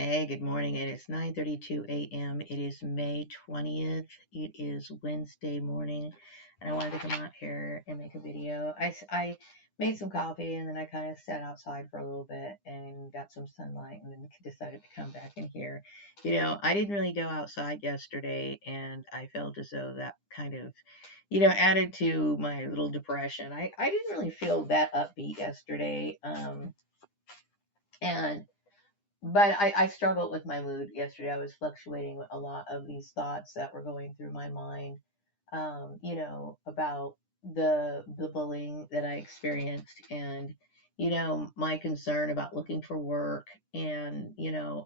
Hey, good morning. It is 9:32 a.m. It is May 20th. It is Wednesday morning, and I wanted to come out here and make a video. I made some coffee, and then I kind of sat outside for a little bit and got some sunlight, and then decided to come back in here. I didn't really go outside yesterday, and I felt as though that kind of, added to my little depression. I didn't really feel that upbeat yesterday. And but I struggled with my mood yesterday. I was fluctuating with a lot of these thoughts that were going through my mind, about the bullying that I experienced, and my concern about looking for work, and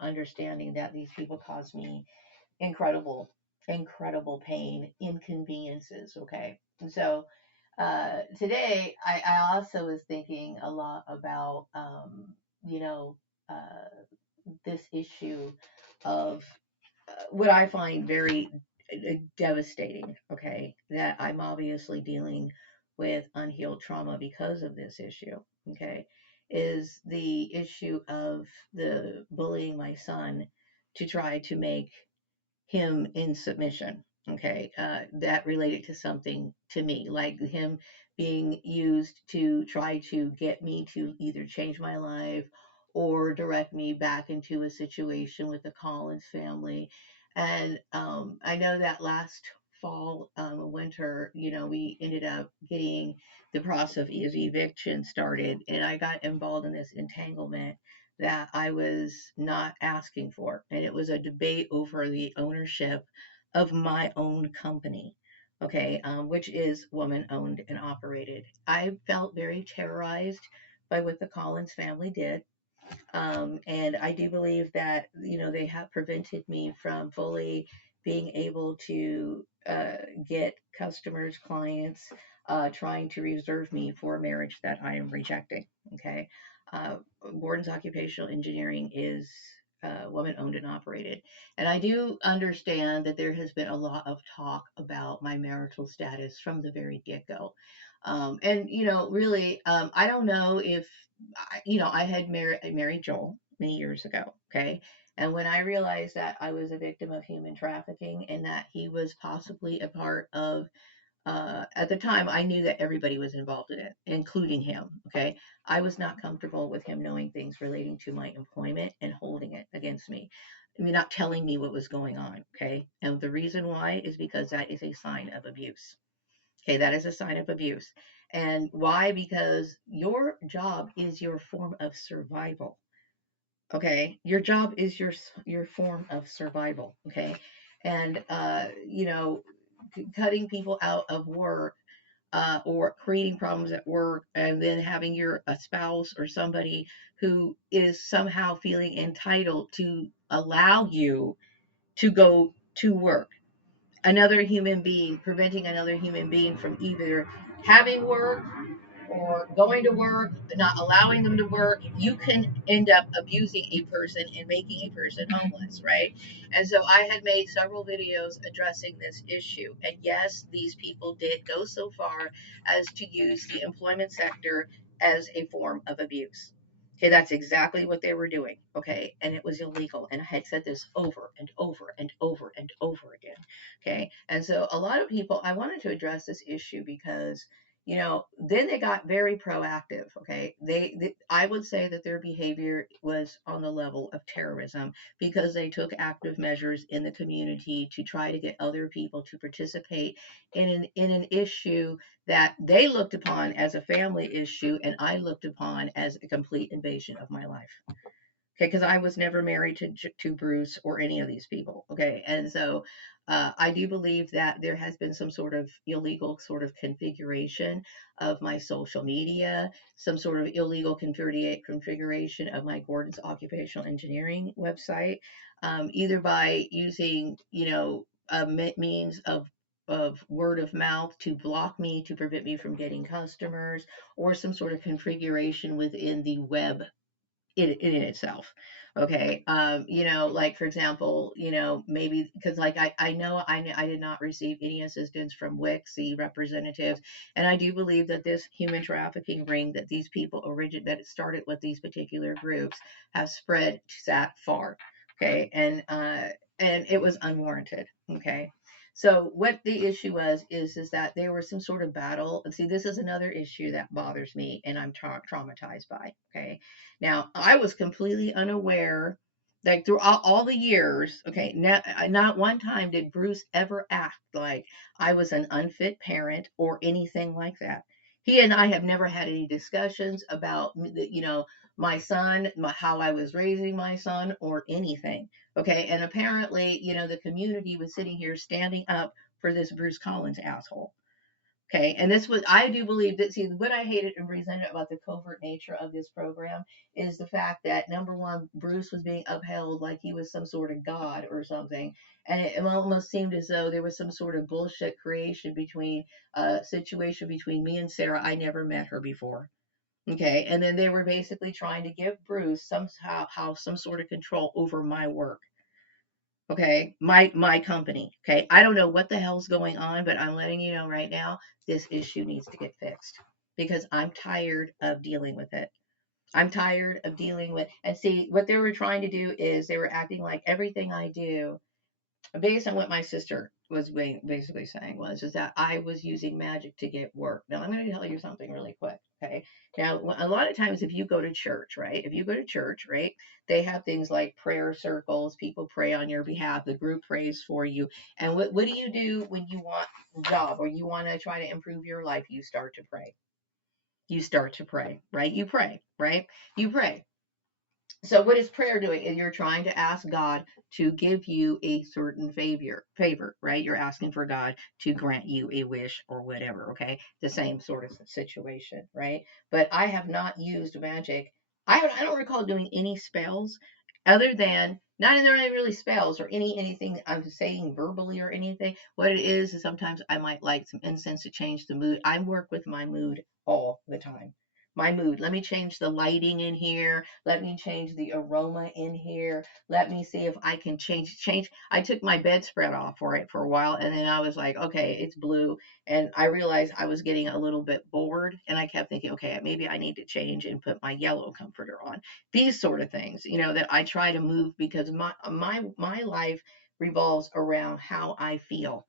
understanding that these people caused me incredible, incredible pain, inconveniences. Okay, and so today I also was thinking a lot about you know. This issue of what I find very devastating, okay, that I'm obviously dealing with unhealed trauma because of this issue, okay, is the issue of the bullying my son to try to make him in submission. Okay, that related to something to me, like him being used to try to get me to either change my life or direct me back into a situation with the Collins family. And I know that last fall, winter, we ended up getting the process of eviction started, and I got involved in this entanglement that I was not asking for. And it was a debate over the ownership of my own company, okay, which is woman owned and operated. I felt very terrorized by what the Collins family did. And I do believe that, they have prevented me from fully being able to get customers, clients, trying to reserve me for a marriage that I am rejecting. Okay. Uh, Gordon's Occupational Engineering is woman owned and operated. And I do understand that there has been a lot of talk about my marital status from the very get go. And, really, I don't know if I had married Joel many years ago. Okay. And when I realized that I was a victim of human trafficking and that he was possibly a part of, at the time, I knew that everybody was involved in it, including him. Okay. I was not comfortable with him knowing things relating to my employment and holding it against me. I mean, not telling me what was going on. Okay. And the reason why is because that is a sign of abuse. Okay, that is a sign of abuse. And why? Because your job is your form of survival. Okay, your job is your form of survival. Okay, and cutting people out of work, or creating problems at work, and then having your a spouse or somebody who is somehow feeling entitled to allow you to go to work, another human being, preventing another human being from either having work or going to work, not allowing them to work, you can end up abusing a person and making a person homeless, right? And so I had made several videos addressing this issue. And yes, these people did go so far as to use the employment sector as a form of abuse. Okay, that's exactly what they were doing. Okay, and it was illegal. And I had said this over and over and over and over again. Okay, and so a lot of people, I wanted to address this issue because then they got very proactive. Okay, I would say that their behavior was on the level of terrorism because they took active measures in the community to try to get other people to participate in an issue that they looked upon as a family issue, and I looked upon as a complete invasion of my life. Okay, because I was never married to Bruce or any of these people. Okay, and so I do believe that there has been some sort of illegal sort of configuration of my social media, some sort of illegal configuration of my Gordon's Occupational Engineering website, either by using a means of word of mouth to block me, to prevent me from getting customers, or some sort of configuration within the web in itself. Okay. Like for example, maybe because like I know I did not receive any assistance from Wix, the representatives, and I do believe that this human trafficking ring that these people that it started with these particular groups have spread that far. Okay. And it was unwarranted. Okay. So what the issue was is that there was some sort of battle. And see, this is another issue that bothers me and I'm traumatized by. Okay. Now I was completely unaware, like through all the years. Okay. Not one time did Bruce ever act like I was an unfit parent or anything like that. He and I have never had any discussions about, my son, how I was raising my son, or anything. Okay. And apparently, the community was sitting here standing up for this Bruce Collins asshole. Okay. And this was, I do believe that, see, what I hated and resented about the covert nature of this program is the fact that, number one, Bruce was being upheld like he was some sort of god or something. And it almost seemed as though there was some sort of bullshit creation between situation between me and Sarah. I never met her before. Okay. And then they were basically trying to give Bruce somehow some sort of control over my work. Okay. My company. Okay. I don't know what the hell's going on, but I'm letting you know right now, this issue needs to get fixed because I'm tired of dealing with it. I'm tired of dealing with, and see, what they were trying to do is they were acting like everything I do, based on what my sister was basically saying, was is that I was using magic to get work. Now I'm going to tell you something really quick. Okay. Now a lot of times, if you go to church, right? If you go to church, right, they have things like prayer circles. People pray on your behalf. The group prays for you. And what do you do when you want a job or you want to try to improve your life? You start to pray. You start to pray, right? You pray, right? You pray. So what is prayer doing? You're trying to ask God to give you a certain favor, right? You're asking for God to grant you a wish or whatever, okay? The same sort of situation, right? But I have not used magic. I don't recall doing any spells other than, not in there any really spells or anything I'm saying verbally or anything. What it is sometimes I might like some incense to change the mood. I work with my mood all the time. My mood. Let me change the lighting in here. Let me change the aroma in here. Let me see if I can change. I took my bedspread off for it for a while, and then I was like, okay, it's blue. And I realized I was getting a little bit bored, and I kept thinking, okay, maybe I need to change and put my yellow comforter on. These sort of things, that I try to move because my life revolves around how I feel.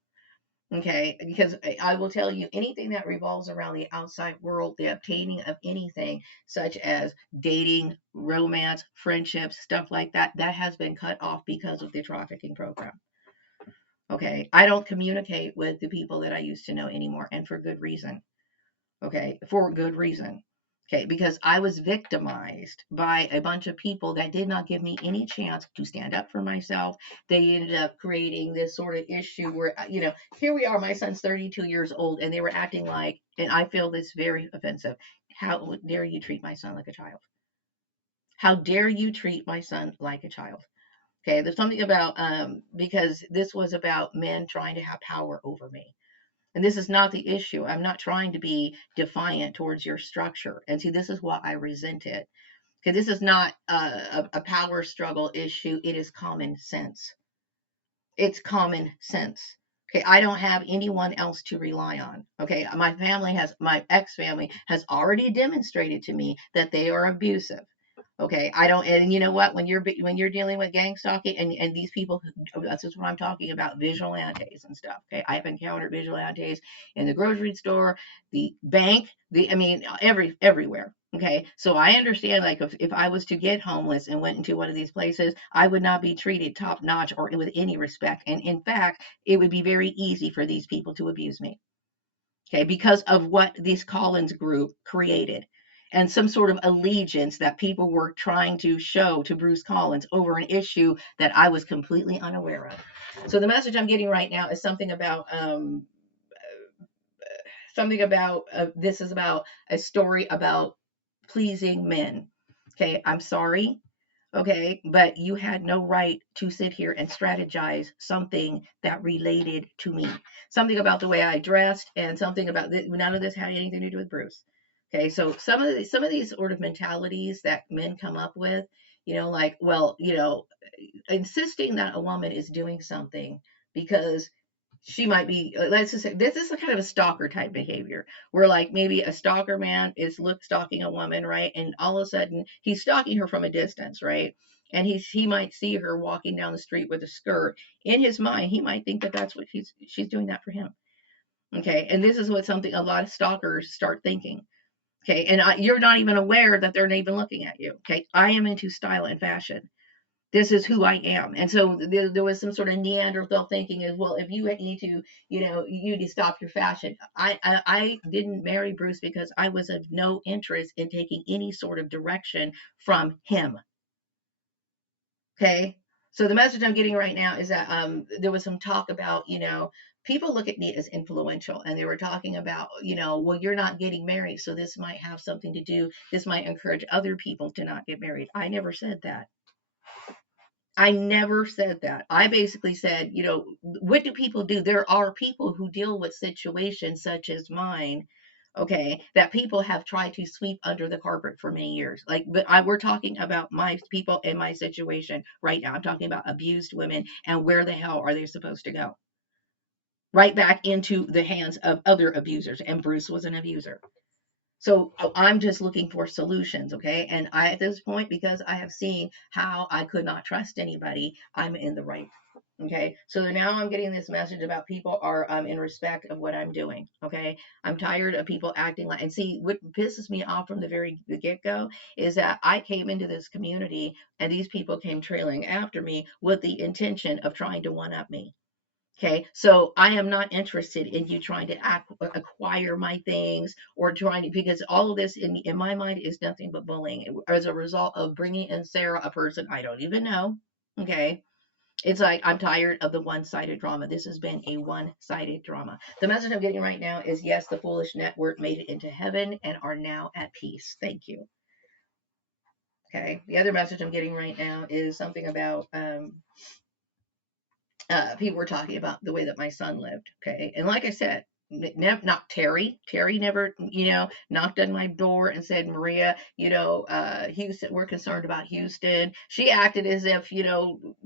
Okay, because I will tell you, anything that revolves around the outside world, the obtaining of anything such as dating, romance, friendships, stuff like that, that has been cut off because of the trafficking program. Okay, I don't communicate with the people that I used to know anymore, and for good reason. Okay, for good reason. Okay, because I was victimized by a bunch of people that did not give me any chance to stand up for myself. They ended up creating this sort of issue where, here we are, my son's 32 years old, and they were acting like, and I feel this very offensive. How dare you treat my son like a child? How dare you treat my son like a child? Okay, there's something about, because this was about men trying to have power over me. And this is not the issue. I'm not trying to be defiant towards your structure. And see, this is why I resent it. Because this is not a power struggle issue. It is common sense. It's common sense. Okay, I don't have anyone else to rely on. Okay, my ex family has already demonstrated to me that they are abusive. Okay, I don't, and you know what? When you're dealing with gang stalking and these people, this is what I'm talking about, vigilantes and stuff. Okay, I've encountered vigilantes in the grocery store, the bank, I mean, everywhere. Okay, so I understand, like, if I was to get homeless and went into one of these places, I would not be treated top notch or with any respect, and in fact, it would be very easy for these people to abuse me. Okay, because of what this Collins group created and some sort of allegiance that people were trying to show to Bruce Collins over an issue that I was completely unaware of. So the message I'm getting right now is this is about a story about pleasing men. Okay, I'm sorry. Okay, but you had no right to sit here and strategize something that related to me. Something about the way I dressed and something about none of this had anything to do with Bruce. Okay, so some of these sort of mentalities that men come up with, like, well, insisting that a woman is doing something because she might be, let's just say this is a kind of a stalker type behavior where like maybe a stalker man is look stalking a woman, right, and all of a sudden he's stalking her from a distance, right, and he might see her walking down the street with a skirt. In his mind he might think that that's what she's doing that for him. Okay, and this is what something a lot of stalkers start thinking. Okay, and you're not even aware that they're not even looking at you. Okay, I am into style and fashion. This is who I am. And so there was some sort of Neanderthal thinking as well. If you need to, you need to stop your fashion. I didn't marry Bruce because I was of no interest in taking any sort of direction from him. Okay. So the message I'm getting right now is that there was some talk about, people look at me as influential, and they were talking about, well, you're not getting married, so this might have something to do, this might encourage other people to not get married. I never said that. I never said that. I basically said, what do people do? There are people who deal with situations such as mine, okay, that people have tried to sweep under the carpet for many years. Like, but we're talking about my people in my situation right now. I'm talking about abused women, and where the hell are they supposed to go? Right back into the hands of other abusers. And Bruce was an abuser. So I'm just looking for solutions, okay? And at this point, because I have seen how I could not trust anybody, I'm in the right. Okay, so now I'm getting this message about people are in respect of what I'm doing. Okay, I'm tired of people acting like, and see what pisses me off from the very get go is that I came into this community and these people came trailing after me with the intention of trying to one up me. Okay, so I am not interested in you trying to acquire my things or trying to, because all of this in my mind is nothing but bullying as a result of bringing in Sarah, a person I don't even know. Okay, it's like I'm tired of the one-sided drama. This has been a one-sided drama. The message I'm getting right now is yes, the foolish network made it into heaven and are now at peace. Thank you. Okay, the other message I'm getting right now is something about people were talking about the way that my son lived. Okay. And like I said, not Terry. Terry never, knocked on my door and said, Maria, Houston, we're concerned about Houston. She acted as if,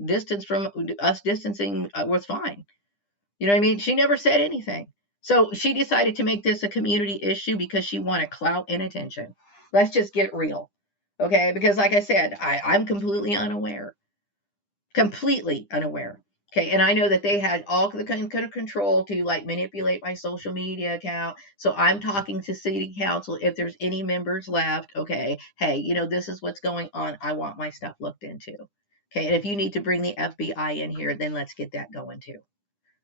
distance from us distancing was fine. You know what I mean? She never said anything. So she decided to make this a community issue because she wanted clout and attention. Let's just get real. Okay. Because like I said, I'm completely unaware, completely unaware. Okay, and I know that they had all the kind of control to like manipulate my social media account. So I'm talking to city council if there's any members left. Okay, hey, this is what's going on. I want my stuff looked into. Okay, and if you need to bring the FBI in here, then let's get that going too,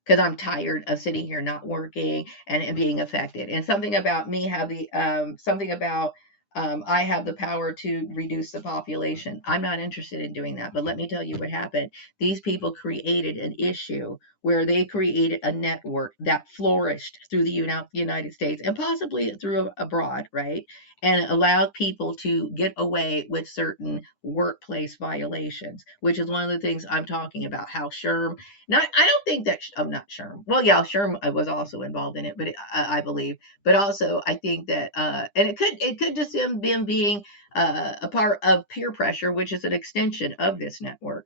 because I'm tired of sitting here not working and being affected. And something about me have the something about I have the power to reduce the population. I'm not interested in doing that. But let me tell you what happened. These people created an issue where they created a network that flourished through the United States and possibly through abroad, right? And allowed people to get away with certain workplace violations, which is one of the things I'm talking about. How Sherm, not, I don't think that, I'm not Sherm. Well, yeah, Sherm was also involved in it, but I believe, but also I think that, and it could just them being a part of peer pressure, which is an extension of this network.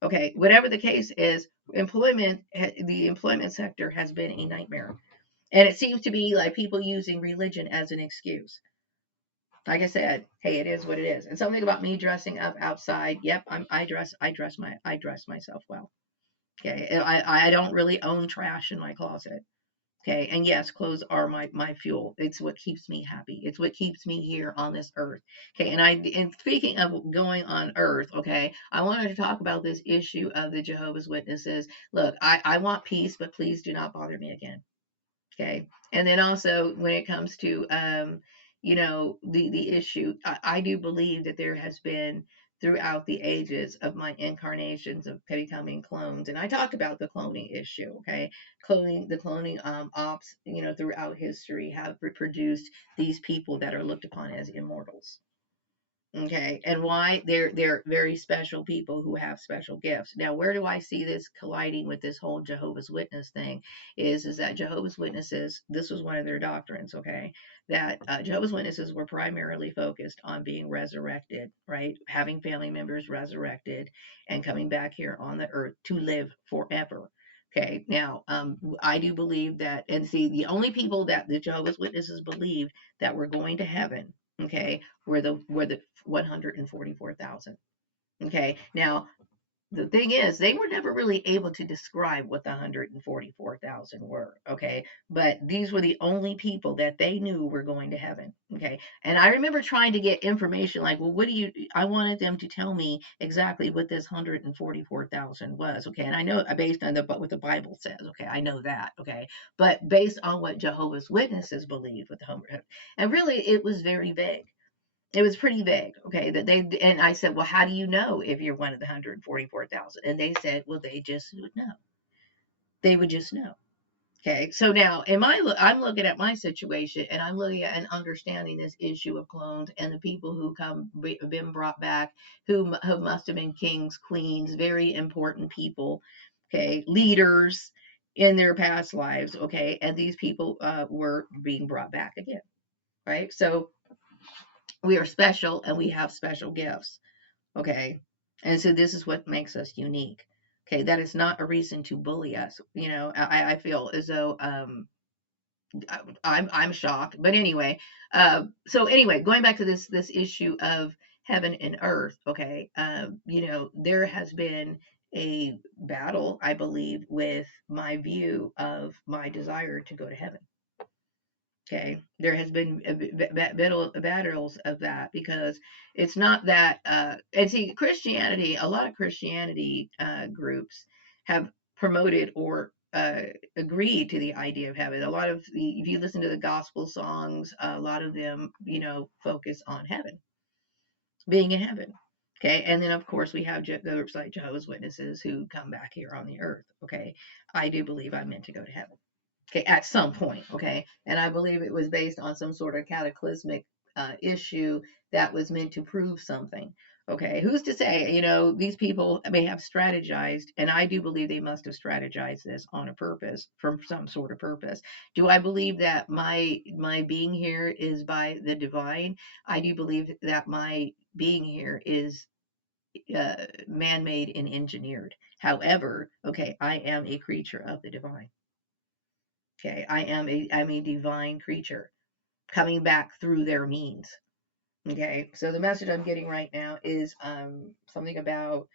Okay, whatever the case is, the employment sector has been a nightmare, and it seems to be like people using religion as an excuse. Like I said, hey, it is what it is. And something about me dressing up outside. Yep, I dress myself well. Okay, I don't really own trash in my closet. Okay, and yes, clothes are my fuel. It's what keeps me happy. It's what keeps me here on this earth. Okay, and speaking of going on earth, okay, I wanted to talk about this issue of the Jehovah's Witnesses. Look, I want peace, but please do not bother me again. Okay, and then also when it comes to the issue, I do believe that there has been throughout the ages of my incarnations of becoming clones, and I talked about the cloning issue. Okay, the cloning ops, throughout history have reproduced these people that are looked upon as immortals. Okay, and why they're very special people who have special gifts. Now, where do I see this colliding with this whole Jehovah's Witness thing? Is that Jehovah's Witnesses? This was one of their doctrines. Okay, that Jehovah's Witnesses were primarily focused on being resurrected, right? Having family members resurrected and coming back here on the earth to live forever. Okay, now I do believe that, and see, the only people that the Jehovah's Witnesses believed that were going to heaven, okay, were the 144,000. Okay, now the thing is, they were never really able to describe what the 144,000 were, okay? But these were the only people that they knew were going to heaven, okay? And I remember trying to get information like, well, what do you, I wanted them to tell me exactly what this 144,000 was, okay? And I know based on what the Bible says, okay? I know that, okay? But based on what Jehovah's Witnesses believe with the 100, and really it was very vague. It was pretty vague, okay, that they, and I said, well, how do you know if you're one of the 144,000? And they said, well, they just would know. They would just know. Okay, so now I'm looking at my situation, and I'm looking at and understanding this issue of clones and the people who been brought back, who must have been kings, queens, very important people, okay, leaders in their past lives, okay, and these people were being brought back again, right? So we are special and we have special gifts, okay, and so this is what makes us unique. Okay, that is not a reason to bully us. I feel as though I'm shocked, but anyway, so anyway, going back to this issue of heaven and earth, okay, there has been a battle, I believe, with my view of my desire to go to heaven. Okay, there has been battles of that, because it's not that, and see, Christianity, a lot of Christianity groups have promoted or agreed to the idea of heaven. A lot of if you listen to the gospel songs, a lot of them, focus on heaven, being in heaven. Okay, and then of course we have groups like Jehovah's Witnesses who come back here on the earth. Okay, I do believe I'm meant to go to heaven, okay, at some point, okay, and I believe it was based on some sort of cataclysmic issue that was meant to prove something. Okay, who's to say? These people may have strategized, and I do believe they must have strategized this on a purpose, for some sort of purpose. Do I believe that my being here is by the divine? I do believe that my being here is man-made and engineered. However, okay, I am a creature of the divine. Okay, I'm a divine creature coming back through their means. Okay, so the message I'm getting right now is something about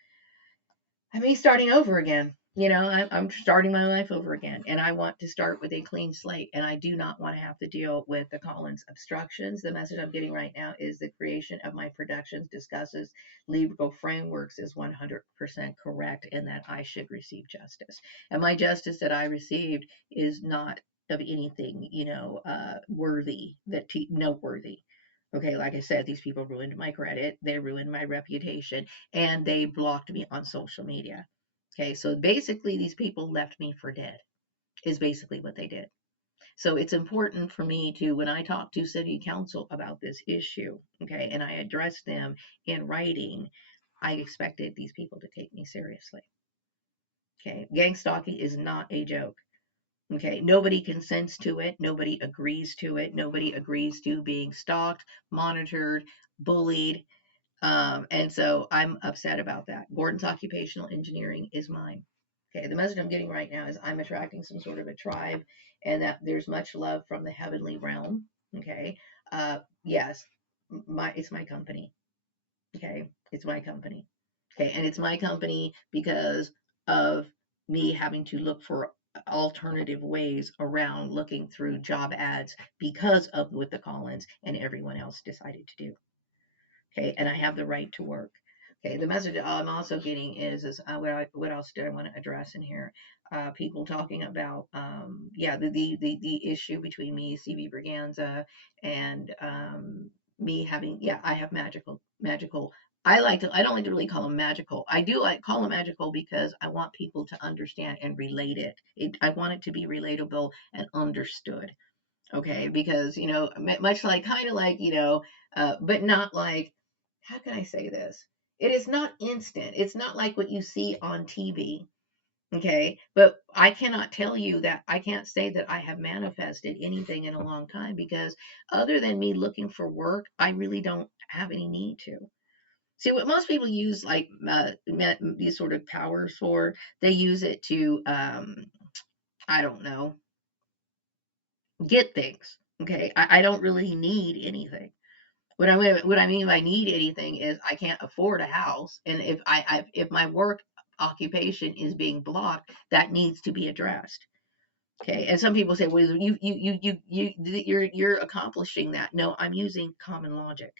me starting over again. I'm starting my life over again, and I want to start with a clean slate, and I do not want to have to deal with the Collins obstructions. The message I'm getting right now is the creation of my productions discusses legal frameworks is 100% correct, and that I should receive justice. And my justice that I received is not of anything, worthy, noteworthy. Okay, like I said, these people ruined my credit, they ruined my reputation, and they blocked me on social media. Okay, so basically, these people left me for dead, is basically what they did. So it's important for me to, when I talk to city council about this issue, okay, and I address them in writing, I expected these people to take me seriously. Okay, gang stalking is not a joke. Okay, nobody consents to it, nobody agrees to it, nobody agrees to being stalked, monitored, bullied, and so I'm upset about that. Gordon's occupational engineering is mine. Okay, the message I'm getting right now is I'm attracting some sort of a tribe, and that there's much love from the heavenly realm. Okay, yes, it's my company. Okay, it's my company. Okay, and it's my company because of me having to look for alternative ways around looking through job ads because of what the Collins and everyone else decided to do. Okay, and I have the right to work. Okay, the message I'm also getting is what else did I want to address in here? People talking about the issue between me, CV Braganza, and me having, I have magical. I don't like to really call them magical. I do like call them magical because I want people to understand and relate it. I want it to be relatable and understood. Okay, because much like, kind of like, but not like, how can I say this? It is not instant. It's not like what you see on TV. Okay, but I cannot tell you that, I can't say that I have manifested anything in a long time, because other than me looking for work, I really don't have any need to. See, what most people use like these sort of powers for, they use it to, I don't know, get things. Okay, I don't really need anything. What I mean by need anything is I can't afford a house, and if my work occupation is being blocked, that needs to be addressed. Okay, and some people say, well, you're accomplishing that. No, I'm using common logic.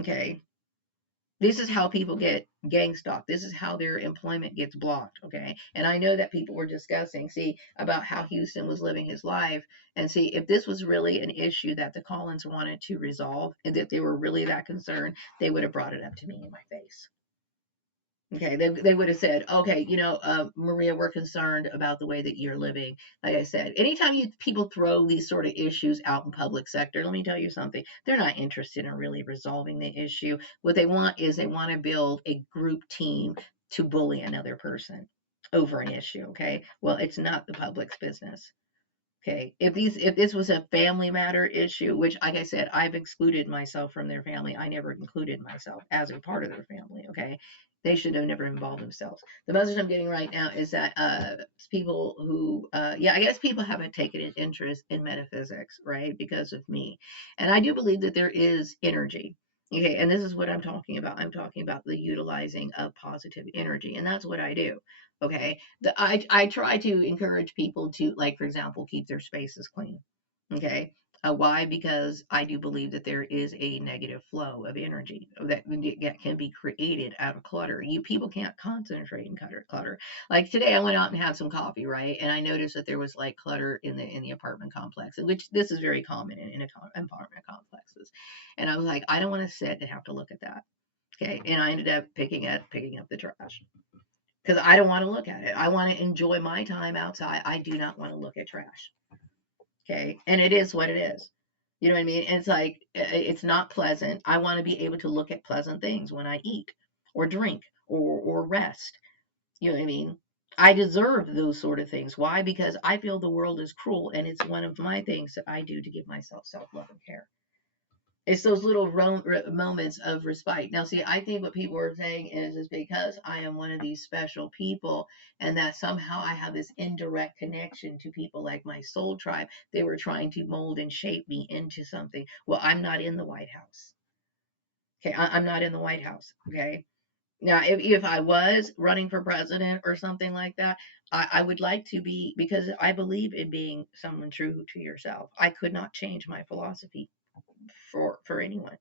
Okay, this is how people get gang stalked. This is how their employment gets blocked. Okay, and I know that people were discussing, see, about how Houston was living his life, and see if this was really an issue that the Collins wanted to resolve, and that they were really that concerned, they would have brought it up to me in my face. Okay, they would have said, okay, Maria, we're concerned about the way that you're living. Like I said, anytime people throw these sort of issues out in public sector, let me tell you something. They're not interested in really resolving the issue. What they want is they want to build a group team to bully another person over an issue. Okay, well, it's not the public's business. Okay, if this was a family matter issue, which, like I said, I've excluded myself from their family. I never included myself as a part of their family. Okay, they should have never involved themselves. The message I'm getting right now is that people who, yeah, I guess people haven't taken an interest in metaphysics, right, because of me, and I do believe that there is energy. Okay, and this is what I'm talking about. I'm talking about the utilizing of positive energy, and that's what I do. Okay, I try to encourage people to, like, for example, keep their spaces clean. Okay. Why? Because I do believe that there is a negative flow of energy that can be created out of clutter. You people can't concentrate in clutter. Like today, I went out and had some coffee, right? And I noticed that there was like clutter in the apartment complex, which this is very common in apartment complexes. And I was like, I don't want to sit and have to look at that. Okay. And I ended up picking up the trash because I don't want to look at it. I want to enjoy my time outside. I do not want to look at trash. Okay. And it is what it is. You know what I mean? And it's like, it's not pleasant. I want to be able to look at pleasant things when I eat or drink or rest. You know what I mean? I deserve those sort of things. Why? Because I feel the world is cruel, and it's one of my things that I do to give myself self love and care. It's those little moments of respite. Now, see, I think what people are saying is because I am one of these special people, and that somehow I have this indirect connection to people like my soul tribe. They were trying to mold and shape me into something. Well, I'm not in the White House. Okay, I'm not in the White House. Okay. Now, if I was running for president or something like that, I would like to be, because I believe in being someone true to yourself. I could not change my philosophy for anyone.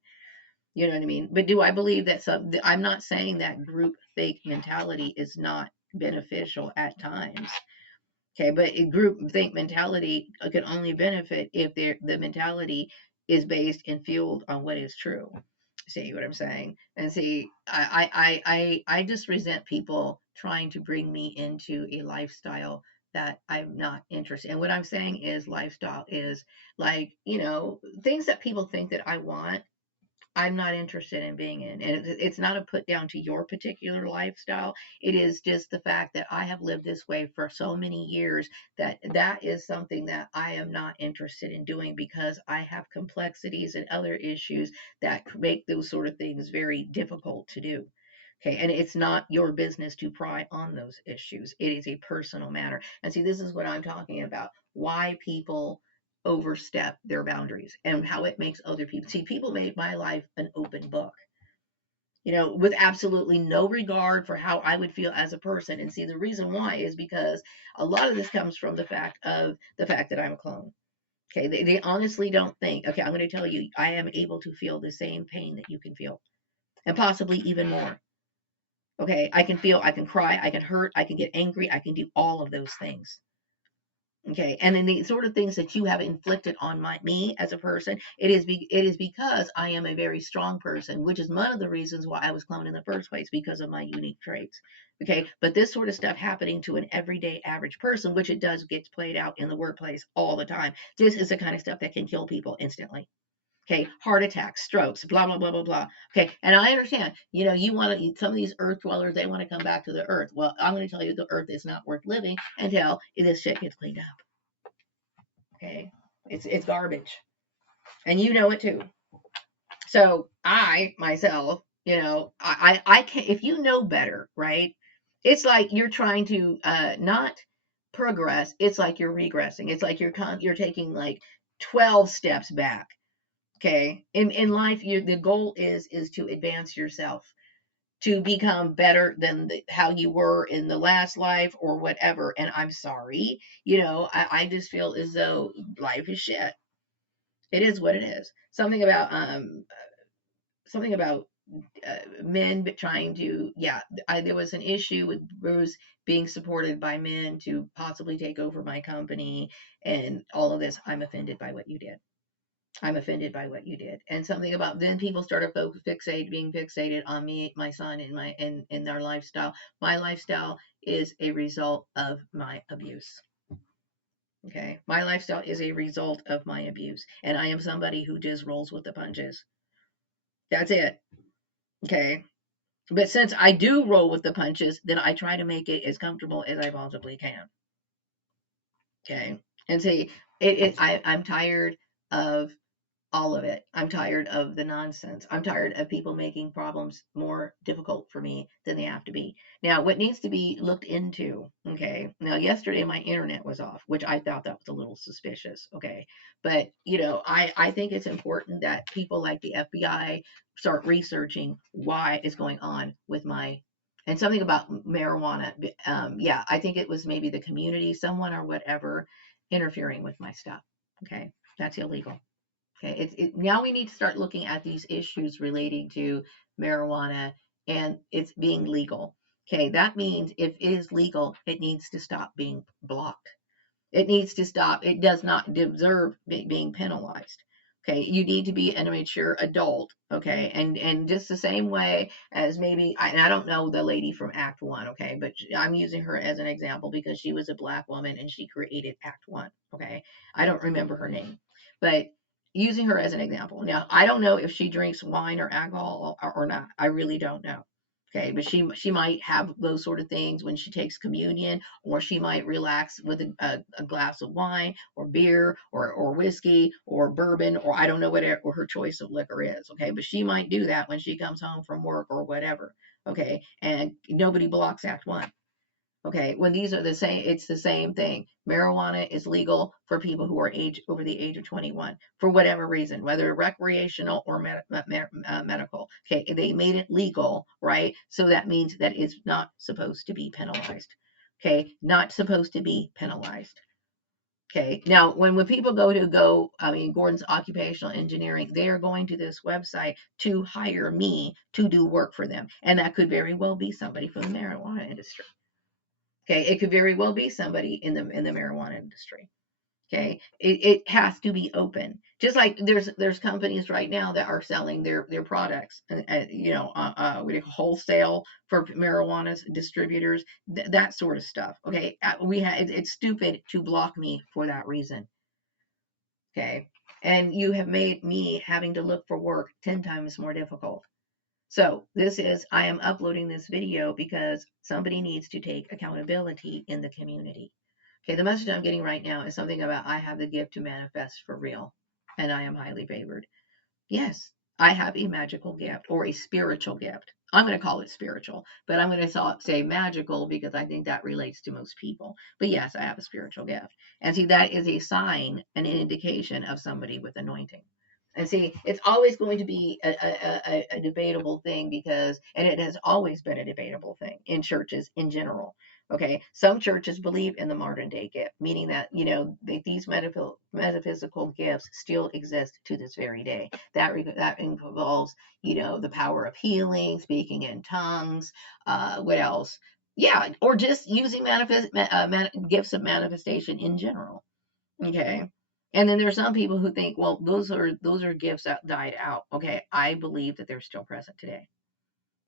You know what I mean? But do I believe that I'm not saying that group fake mentality is not beneficial at times. Okay, but a group think mentality can only benefit if the mentality is based and fueled on what is true. See what I'm saying? And see, I just resent people trying to bring me into a lifestyle that I'm not interested in. What I'm saying is lifestyle is like, things that people think that I want, I'm not interested in being in. And it's not a put down to your particular lifestyle. It is just the fact that I have lived this way for so many years that is something that I am not interested in doing, because I have complexities and other issues that make those sort of things very difficult to do. Okay, and it's not your business to pry on those issues. It is a personal matter. And see, this is what I'm talking about. Why people overstep their boundaries and how it makes other people see. People made my life an open book, with absolutely no regard for how I would feel as a person. And see, the reason why is because a lot of this comes from the fact that I'm a clone. Okay, they honestly don't think, okay, I'm going to tell you, I am able to feel the same pain that you can feel, and possibly even more. Okay, I can cry, I can hurt, I can get angry, I can do all of those things. Okay, and then the sort of things that you have inflicted on me as a person, it is because I am a very strong person, which is one of the reasons why I was cloned in the first place, because of my unique traits. Okay, but this sort of stuff happening to an everyday average person, which it does gets played out in the workplace all the time. This is the kind of stuff that can kill people instantly. Okay, heart attacks, strokes, blah blah blah blah blah. Okay, and I understand. You want to, some of these earth dwellers, they want to come back to the earth. Well, I'm going to tell you, the earth is not worth living until this shit gets cleaned up. Okay, it's garbage, and you know it too. So I myself I can't, if you know better, right? It's like you're trying to not progress. It's like you're regressing. It's like you're taking like 12 steps back. Okay. In life, the goal is to advance yourself, to become better than how you were in the last life or whatever. And I'm sorry, I just feel as though life is shit. It is what it is. Something about men trying to, yeah, there was an issue with Bruce being supported by men to possibly take over my company and all of this. I'm offended by what you did. I'm offended by what you did. And something about, then people started being fixated on me, my son, and in their lifestyle. My lifestyle is a result of my abuse. Okay. My lifestyle is a result of my abuse. And I am somebody who just rolls with the punches. That's it. Okay. But since I do roll with the punches, then I try to make it as comfortable as I possibly can. Okay. And see, I'm tired of all of it. I'm tired of the nonsense. I'm tired of people making problems more difficult for me than they have to be. Now, what needs to be looked into, okay? Now, yesterday my internet was off, which I thought that was a little suspicious, okay? But, I think it's important that people like the FBI start researching why is going on with and something about marijuana. Yeah, I think it was maybe the community, someone or whatever, interfering with my stuff. Okay, that's illegal. Okay, now we need to start looking at these issues relating to marijuana and it's being legal. Okay, that means if it is legal, it needs to stop being blocked. It needs to stop. It does not deserve being penalized. Okay, you need to be a mature adult. Okay, and just the same way as maybe and I don't know the lady from Act One. Okay, but I'm using her as an example because she was a black woman and she created Act One. Okay, I don't remember her name, but using her as an example. Now I don't know if she drinks wine or alcohol or not. I really don't know. Okay, but she might have those sort of things when she takes communion, or she might relax with a glass of wine or beer or whiskey or bourbon, or I don't know what or her choice of liquor is. Okay, but she might do that when she comes home from work or whatever. Okay, and nobody blocks Act One. Okay, when these are the same, it's the same thing. Marijuana is legal for people who are over the age of 21 for whatever reason, whether recreational or medical. Okay, they made it legal, right? So that means that it's not supposed to be penalized. Okay, not supposed to be penalized. Okay, now when people Gordon's occupational engineering, they are going to this website to hire me to do work for them, and that could very well be somebody from the marijuana industry. Okay, it could very well be somebody in the marijuana industry. Okay, it has to be open. Just like there's companies right now that are selling their products, with wholesale for marijuana distributors, that sort of stuff. Okay, it's stupid to block me for that reason. Okay, and you have made me having to look for work 10 times more difficult. So I am uploading this video because somebody needs to take accountability in the community. Okay, the message I'm getting right now is something about I have the gift to manifest for real, and I am highly favored. Yes, I have a magical gift or a spiritual gift. I'm going to call it spiritual, but I'm going to say magical because I think that relates to most people. But yes, I have a spiritual gift. And see, that is a sign and an indication of somebody with anointing. And see, it's always going to be a debatable thing and it has always been a debatable thing in churches in general. Okay, some churches believe in the modern day gift, meaning that these metaphysical gifts still exist to this very day. That involves the power of healing, speaking in tongues. What else? Yeah, or just using gifts of manifestation in general. Okay. And then there's some people who think, well, those are gifts that died out. Okay, I believe that they're still present today.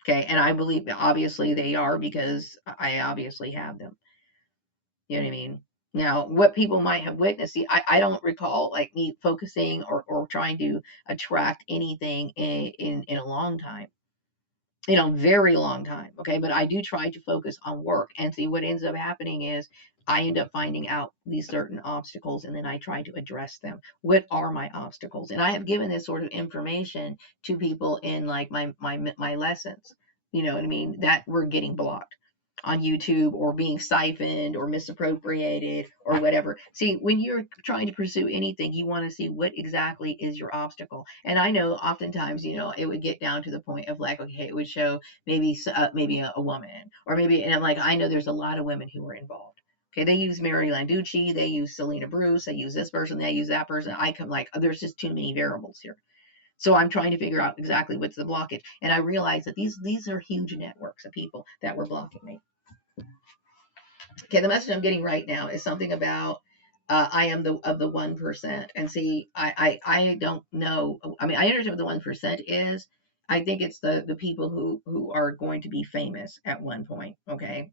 Okay, and I believe obviously they are because I obviously have them. You know what I mean? Now, what people might have witnessed, see, I don't recall like me focusing or trying to attract anything in a long time. very long time. Okay. But I do try to focus on work, and see what ends up happening is I end up finding out these certain obstacles, and then I try to address them. What are my obstacles? And I have given this sort of information to people in like my lessons, you know what I mean, that were getting blocked on YouTube or being siphoned or misappropriated or whatever. See, when you're trying to pursue anything, you want to see what exactly is your obstacle. And I know oftentimes, it would get down to the point of like, okay, it would show maybe a woman, or maybe, and I'm like, I know there's a lot of women who are involved. Okay, they use Mary Landucci, they use Selena Bruce, they use this person, they use that person. I come like, there's just too many variables here. So I'm trying to figure out exactly what's the blockage. And I realize that these are huge networks of people that were blocking me. Okay, the message I'm getting right now is something about I am the of the 1%. And see, I don't know. I mean, I understand what the 1% is. I think it's the people who are going to be famous at one point. Okay,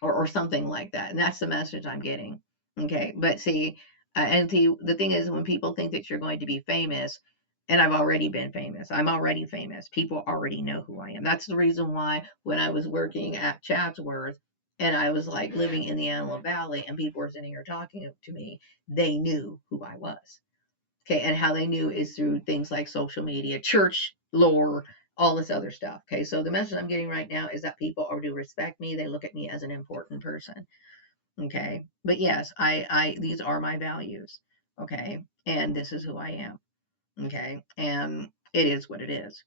or something like that. And that's the message I'm getting. Okay, but see, and see, the thing is, when people think that you're going to be famous, and I've already been famous, I'm already famous. People already know who I am. That's the reason why when I was working at Chatsworth and I was like living in the Antelope Valley and people were sitting here talking to me, they knew who I was. Okay, and how they knew is through things like social media, church lore, all this other stuff. Okay, so the message I'm getting right now is that people do respect me. They look at me as an important person. Okay, but yes, I these are my values. Okay, and this is who I am. Okay, and it is what it is.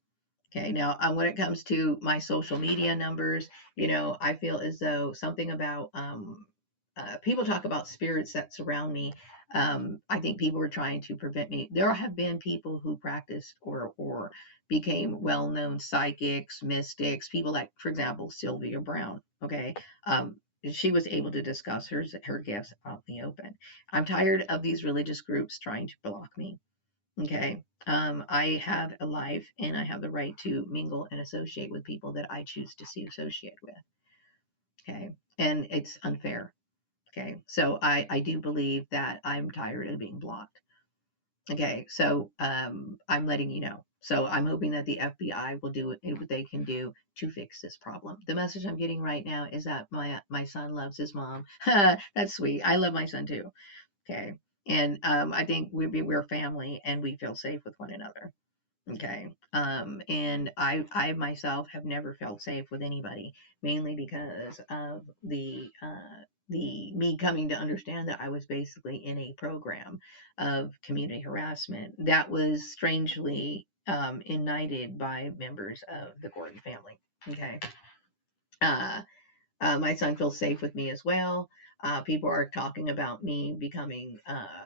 Okay, now when it comes to my social media numbers, I feel as though something about people talk about spirits that surround me. I think people are trying to prevent me. There have been people who practiced or became well-known psychics, mystics, people like, for example, Sylvia Brown. Okay, she was able to discuss her gifts out in the open. I'm tired of these religious groups trying to block me. Okay. I have a life and I have the right to mingle and associate with people that I choose to see associate with. Okay. And it's unfair. Okay. So I do believe that I'm tired of being blocked. Okay. So I'm letting you know. So I'm hoping that the FBI will do what they can do to fix this problem. The message I'm getting right now is that my son loves his mom. That's sweet. I love my son too. Okay. And I think we're family and we feel safe with one another. Okay. And I myself have never felt safe with anybody, mainly because of the me coming to understand that I was basically in a program of community harassment that was strangely ignited by members of the Gordon family. Okay. Uh, my son feels safe with me as well. People are talking about me becoming,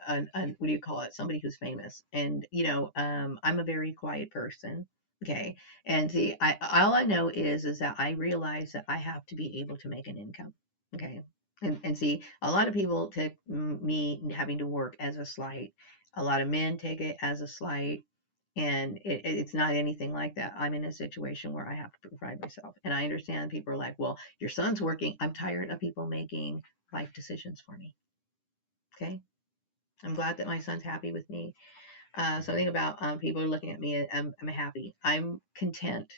what do you call it? Somebody who's famous. And, I'm a very quiet person. Okay. And see, all I know is that I realize that I have to be able to make an income. Okay. And see, a lot of people take me having to work as a slight. A lot of men take it as a slight, and it's not anything like that. I'm in a situation where I have to provide myself, and I understand people are like, well, your son's working. I'm tired of people making life decisions for me. Okay. I'm glad that my son's happy with me. Something about people are looking at me. I'm happy. I'm content.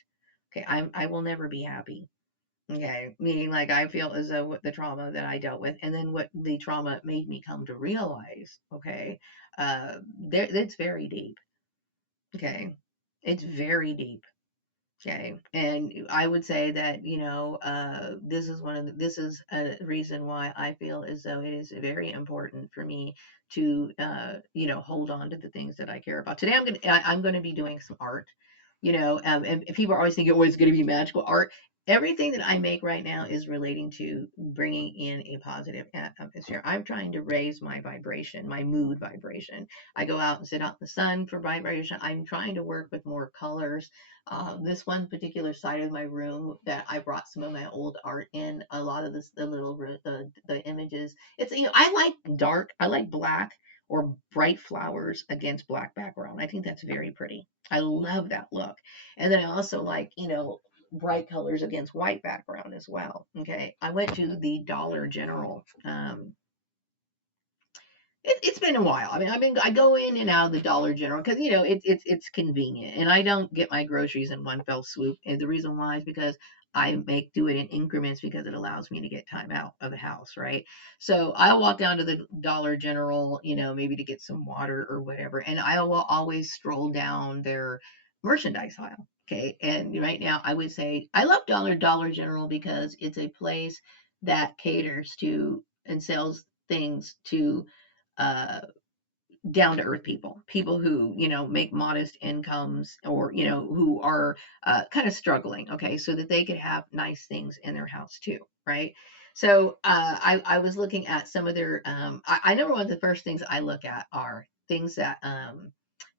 Okay. I will never be happy. Okay. Meaning, like, I feel as though the trauma that I dealt with, and then what the trauma made me come to realize, okay, it's very deep. Okay. It's very deep. Okay. And I would say that, this is a reason why I feel as though it is very important for me to, hold on to the things that I care about. Today, I'm going to be doing some art, and people are always thinking, oh, it's going to be magical art. Everything that I make right now is relating to bringing in a positive atmosphere. I'm trying to raise my vibration, my mood vibration. I go out and sit out in the sun for vibration. I'm trying to work with more colors. This one particular side of my room that I brought some of my old art in, a lot of the little the images. It's, I like dark, I like black or bright flowers against black background. I think that's very pretty. I love that look. And then I also like, bright colors against white background as well. Okay. I went to the Dollar General It's been a while. I go in and out of the Dollar General because it's convenient, and I don't get my groceries in one fell swoop. And the reason why is because I make do it in increments because it allows me to get time out of the house, right? So I'll walk down to the Dollar General, maybe to get some water or whatever, and I will always stroll down their merchandise aisle. Okay, and right now I would say I love Dollar General because it's a place that caters to and sells things to uh, down to earth people who, make modest incomes or, who are kind of struggling. Okay. So that they could have nice things in their house too. Right. So I was looking at some of their, I number one, of the first things I look at are things that,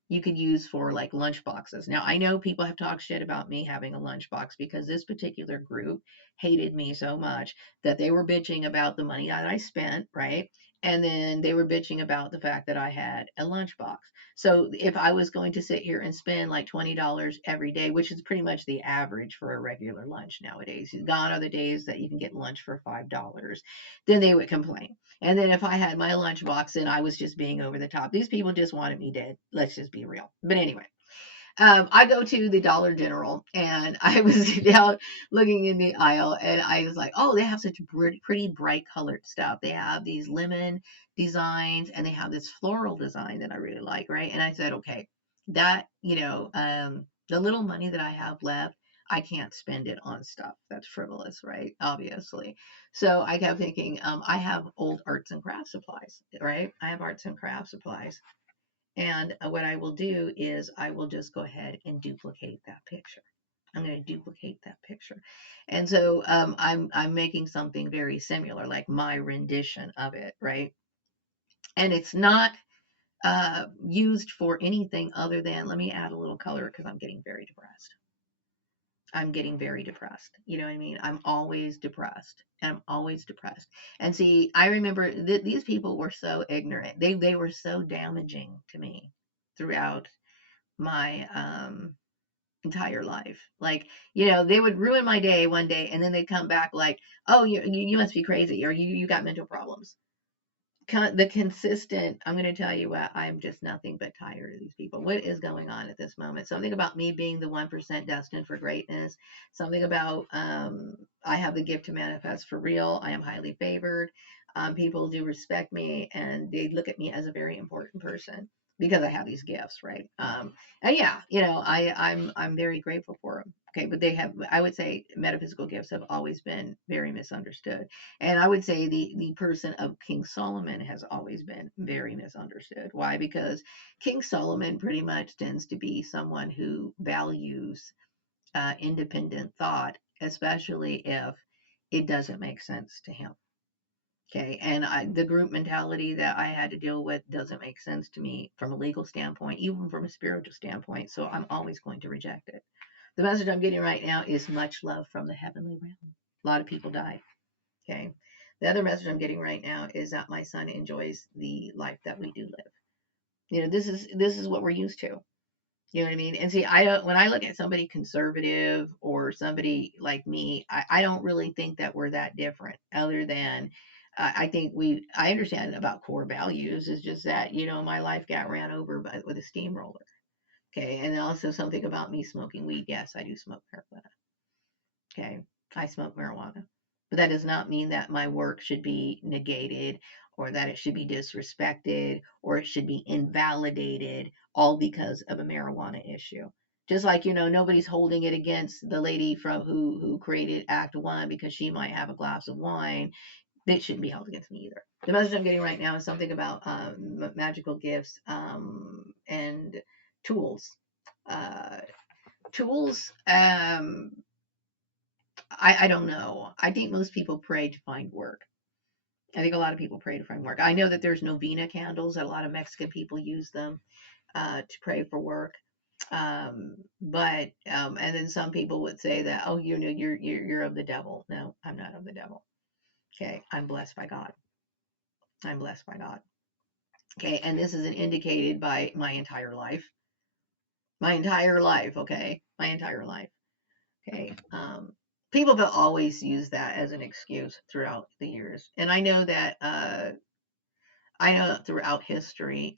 you could use for like lunch boxes. Now, I know people have talked shit about me having a lunchbox because this particular group hated me so much that they were bitching about the money that I spent, right? And then they were bitching about the fact that I had a lunchbox. So if I was going to sit here and spend like $20 every day, which is pretty much the average for a regular lunch nowadays, gone are the days that you can get lunch for $5, then they would complain. And then if I had my lunchbox and I was just being over the top, these people just wanted me dead. Let's just be real. But anyway, I go to the Dollar General and I was down looking in the aisle and I was like, oh, they have such pretty bright colored stuff. They have these lemon designs and they have this floral design that I really like, right? And I said, okay, that, the little money that I have left, I can't spend it on stuff that's frivolous, right? Obviously. So I kept thinking, I have old arts and crafts supplies, right? I have arts and crafts supplies. And what I will do is I will just go ahead and duplicate that picture. I'm going to duplicate that picture. And so I'm making something very similar, like my rendition of it, right? And it's not used for anything other than, let me add a little color because I'm getting very depressed. I'm getting very depressed. You know what I mean? I'm always depressed. I'm always depressed. And see, I remember these people were so ignorant. They were so damaging to me throughout my entire life. Like, they would ruin my day one day and then they'd come back like, "Oh, you must be crazy or you got mental problems." The consistent, I'm going to tell you what, I'm just nothing but tired of these people. What is going on at this moment? Something about me being the 1% destined for greatness. Something about I have the gift to manifest for real. I am highly favored. People do respect me and they look at me as a very important person because I have these gifts, right? And yeah, I'm very grateful for them. Okay, but I would say metaphysical gifts have always been very misunderstood. And I would say the person of King Solomon has always been very misunderstood. Why? Because King Solomon pretty much tends to be someone who values independent thought, especially if it doesn't make sense to him. Okay, and the group mentality that I had to deal with doesn't make sense to me from a legal standpoint, even from a spiritual standpoint. So I'm always going to reject it. The message I'm getting right now is much love from the heavenly realm. A lot of people died. Okay. The other message I'm getting right now is that my son enjoys the life that we do live. This is what we're used to. You know what I mean? And see, I don't when I look at somebody conservative or somebody like me, I don't really think that we're that different, other than I think I understand about core values. Is just that, my life got ran over with a steamroller. Okay. And also something about me smoking weed. Yes, I do smoke marijuana. Okay, I smoke marijuana. But that does not mean that my work should be negated or that it should be disrespected or it should be invalidated all because of a marijuana issue. Just like, nobody's holding it against the lady from who created Act One because she might have a glass of wine. They shouldn't be held against me either. The message I'm getting right now is something about magical gifts and tools. Uh, tools. I don't know. I think most people pray to find work. I think a lot of people pray to find work. I know that there's novena candles. A lot of Mexican people use them to pray for work. And then some people would say that, oh, you're of the devil. No, I'm not of the devil. Okay, I'm blessed by God. I'm blessed by God. Okay, and this is indicated by my entire life. My entire life. Okay, my entire life. Okay. People have always used that as an excuse throughout the years. And I know that I know that throughout history,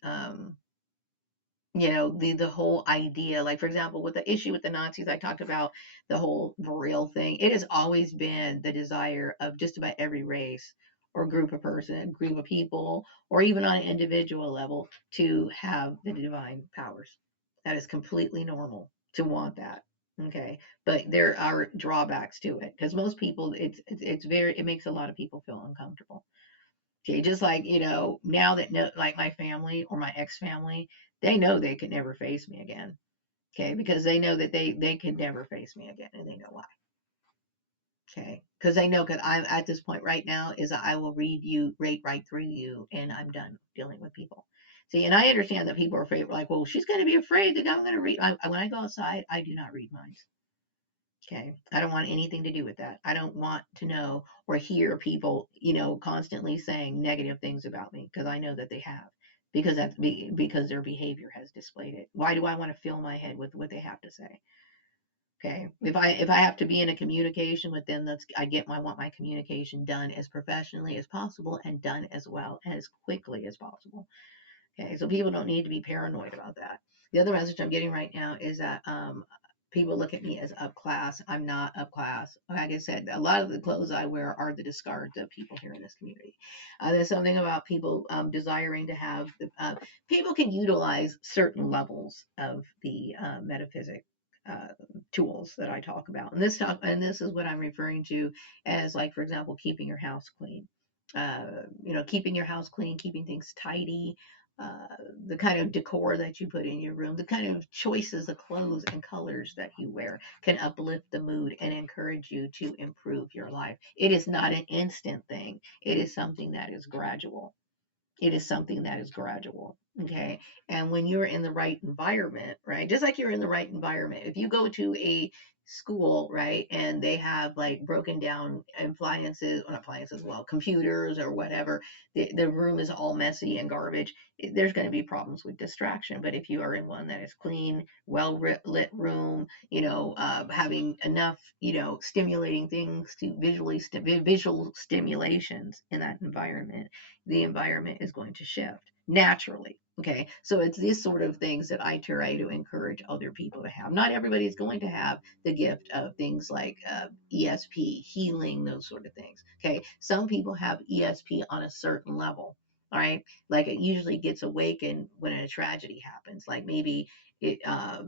the whole idea, like for example, with the issue with the Nazis, I talked about the whole Vril thing. It has always been the desire of just about every race or group of people, or even on an individual level, to have the divine powers. That is completely normal to want that. Okay, but there are drawbacks to it because most people, it makes a lot of people feel uncomfortable. Okay, just like, now that no, like my family or my ex-family, they know they could never face me again. Okay, because they know that they could never face me again, and they know why. Okay, because they know that I'm at this point right now is I will read right through you, and I'm done dealing with people. See, and I understand that people are afraid, like, well, she's going to be afraid that I'm going to read. When I go outside, I do not read minds. Okay. I don't want anything to do with that. I don't want to know or hear people, constantly saying negative things about me because I know that they have. Because their behavior has displayed it. Why do I want to fill my head with what they have to say? Okay. If I have to be in a communication with them, I want my communication done as professionally as possible and done as well as quickly as possible. Okay, so people don't need to be paranoid about that. The other message I'm getting right now is that people look at me as upclass. I'm not upclass. Like I said, a lot of the clothes I wear are the discards of people here in this community. There's something about people desiring to have people can utilize certain levels of the metaphysic uh, tools that I talk about, and this is what I'm referring to as, like, for example, keeping your house clean. Keeping your house clean, keeping things tidy, uh, the kind of decor that you put in your room, the kind of choices of clothes and colors that you wear can uplift the mood and encourage you to improve your life. It is not an instant thing, it is something that is gradual. Okay. And when you're in the right environment, right, just like you're in the right environment, if you go to a school, right, and they have like broken down appliances, or not appliances, well, computers or whatever, the room is all messy and garbage, there's going to be problems with distraction. But if you are in one that is clean, well lit room, having enough, stimulating things to visual stimulations in that environment, the environment is going to shift naturally. Okay, so it's these sort of things that I try to encourage other people to have. Not everybody is going to have the gift of things like ESP, healing, those sort of things. Okay, some people have ESP on a certain level. All right, like it usually gets awakened when a tragedy happens. Like maybe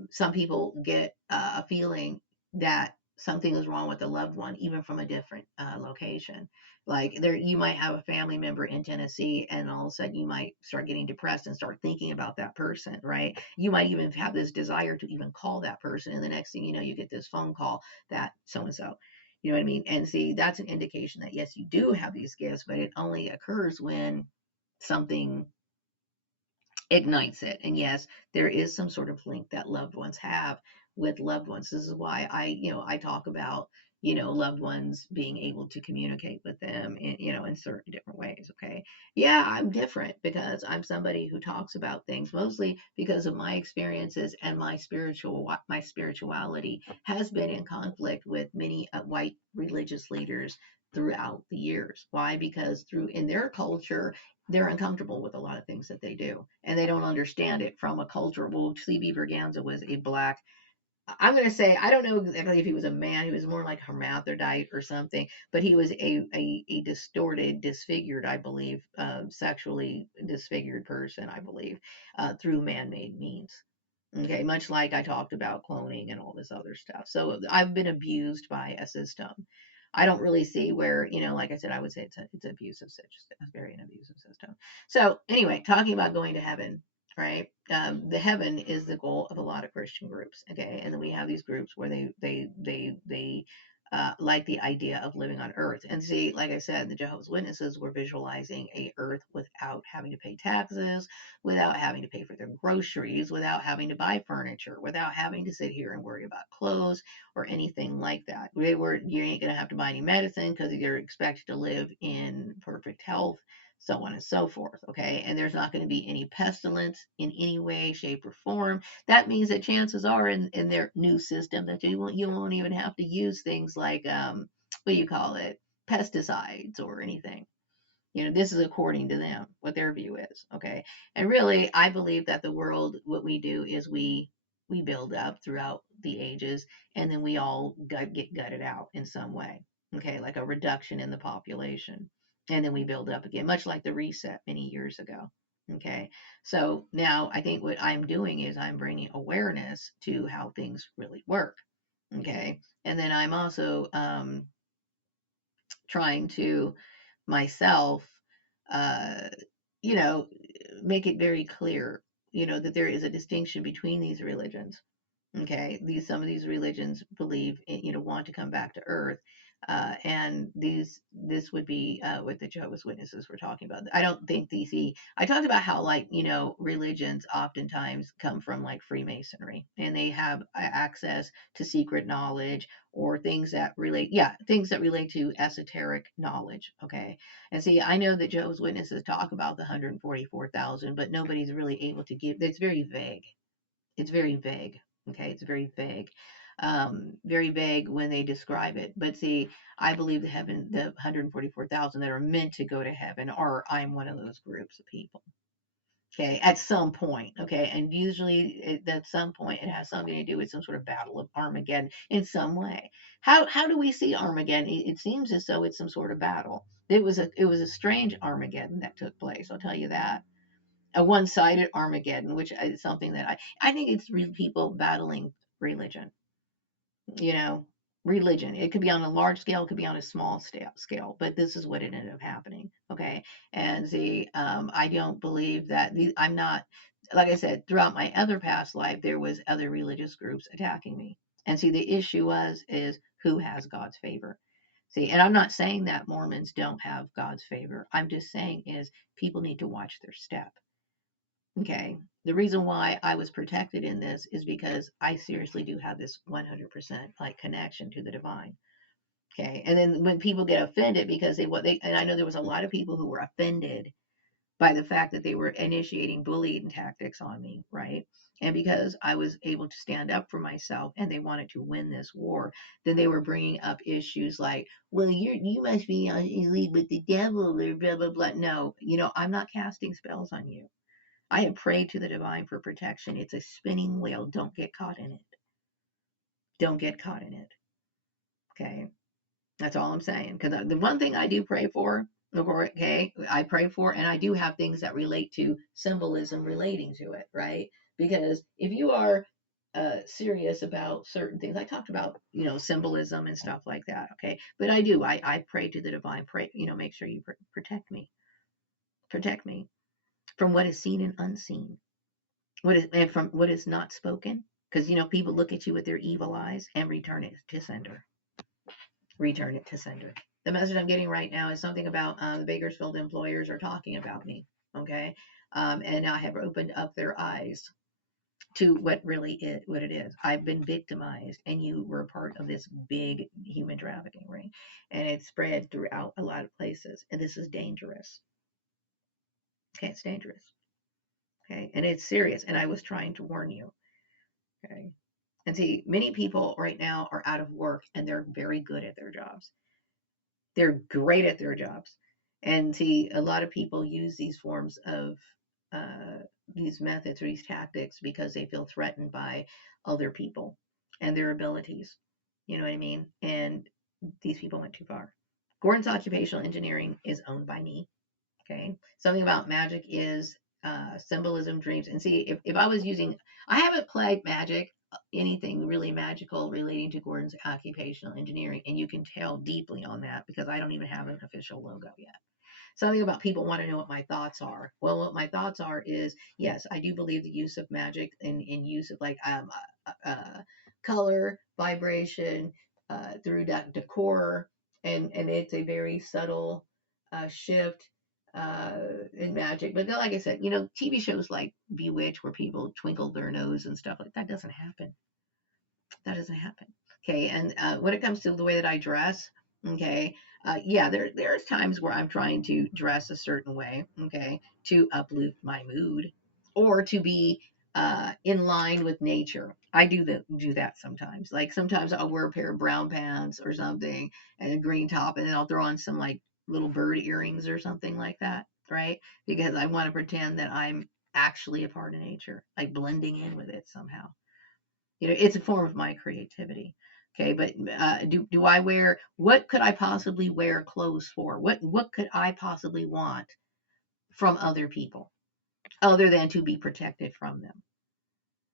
some people get a feeling that something is wrong with a loved one, even from a different location. Like there, you might have a family member in Tennessee, and all of a sudden you might start getting depressed and start thinking about that person, right? You might even have this desire to even call that person, and the next thing you know, you get this phone call that so and so. You know what I mean? And see, that's an indication that yes, you do have these gifts, but it only occurs when something ignites it. And yes, there is some sort of link that loved ones have with loved ones. This is why I talk about, loved ones being able to communicate with them in certain different ways. Okay. Yeah, I'm different because I'm somebody who talks about things mostly because of my experiences, and my spirituality has been in conflict with many white religious leaders throughout the years. Why? Because through in their culture, they're uncomfortable with a lot of things that they do, and they don't understand it from a culture. Well, CB Berganza was a black, I'm going to say, I don't know exactly if he was a man, he was more like hermaphrodite or something, but he was a distorted, disfigured, I believe, sexually disfigured person, I believe, through man-made means. Okay, much like I talked about cloning and all this other stuff. So I've been abused by a system. I don't really see where, like I said, I would say it's an abusive system, it's very an abusive system. So anyway, talking about going to heaven, right? The heaven is the goal of a lot of Christian groups. Okay, and then we have these groups where they like the idea of living on earth. And see, like I said, the Jehovah's Witnesses were visualizing a earth without having to pay taxes, without having to pay for their groceries, without having to buy furniture, without having to sit here and worry about clothes or anything like that. You ain't gonna have to buy any medicine because you're expected to live in perfect health, so on and so forth. Okay, and there's not going to be any pestilence in any way, shape, or form. That means that chances are in their new system that you won't even have to use things like what do you call it, pesticides or anything. This is according to them, what their view is. Okay. And really, I believe that the world, what we do is we build up throughout the ages, and then we all get gutted out in some way. Okay, like a reduction in the population, and then we build up again, much like the reset many years ago. Okay, so now I think what I'm doing is I'm bringing awareness to how things really work. Okay, and then I'm also trying to myself, uh, you know, make it very clear, that there is a distinction between these religions. Okay, some of these religions believe, want to come back to earth, and this would be what the Jehovah's Witnesses were talking about. I don't think I talked about how, like, religions oftentimes come from like Freemasonry, and they have access to secret knowledge, or things that relate to esoteric knowledge. Okay, and see, I know that Jehovah's Witnesses talk about the 144,000, but nobody's really able to give. It's very vague. It's very vague. Okay, it's very vague when they describe it. But see, I believe the 144,000 that are meant to go to heaven I'm one of those groups of people. Okay, at some point. Okay, and usually at some point it has something to do with some sort of battle of Armageddon in some way. How do we see Armageddon? It seems as though it's some sort of battle. It was a strange Armageddon that took place. I'll tell you that. A one-sided Armageddon, which is something that I think it's real people battling religion. You know, religion. It could be on a large scale, it could be on a small scale, but this is what it ended up happening. Okay, and see, I don't believe that I'm not. Like I said, throughout my other past life, there was other religious groups attacking me, and see, the issue is who has God's favor. See, and I'm not saying that Mormons don't have God's favor. I'm just saying is people need to watch their step. Okay. The reason why I was protected in this is because I seriously do have this 100% like connection to the divine. Okay. And then when people get offended because and I know there was a lot of people who were offended by the fact that they were initiating bullying tactics on me, right? And because I was able to stand up for myself and they wanted to win this war, then they were bringing up issues like, well, you must be in league with the devil or blah, blah, blah. No, I'm not casting spells on you. I have prayed to the divine for protection. It's a spinning wheel. Don't get caught in it. Don't get caught in it. Okay. That's all I'm saying. Because the one thing I do pray for, okay, I pray for, and I do have things that relate to symbolism relating to it, right? Because if you are serious about certain things, I talked about, symbolism and stuff like that, okay? But I pray to the divine, pray, make sure you protect me from what is seen and unseen. And from what is not spoken, because people look at you with their evil eyes and return it to sender. Return it to sender. The message I'm getting right now is something about the Bakersfield employers are talking about me. Okay, and I have opened up their eyes to what it is. I've been victimized, and you were a part of this big human trafficking ring, and it's spread throughout a lot of places. And this is dangerous. Okay, it's dangerous. Okay, and it's serious. And I was trying to warn you. Okay. And see, many people right now are out of work and they're very good at their jobs. They're great at their jobs. And see, a lot of people use these forms of uh, these methods or these tactics because they feel threatened by other people and their abilities. You know what I mean? And these people went too far. Gordon's Occupational Engineering is owned by me. Okay. Something about magic is symbolism, dreams. And see, if I was I haven't played magic, anything really magical relating to Gordon's Occupational Engineering. And you can tell deeply on that because I don't even have an official logo yet. Something about people want to know what my thoughts are. Well, what my thoughts are is, yes, I do believe the use of magic and use of like color, vibration, through that decor, and it's a very subtle shift in magic. But like I said, TV shows like Bewitched, where people twinkle their nose and stuff like that, doesn't happen. That doesn't happen. Okay, and when it comes to the way that I dress, okay, yeah, there's times where I'm trying to dress a certain way, okay, to uplift my mood or to be in line with nature. I do that sometimes. Like sometimes I'll wear a pair of brown pants or something and a green top, and then I'll throw on some like little bird earrings or something like that, right? Because I want to pretend that I'm actually a part of nature, like blending in with it somehow. It's a form of my creativity. Okay, but do I wear? What could I possibly wear clothes for? What could I possibly want from other people other than to be protected from them?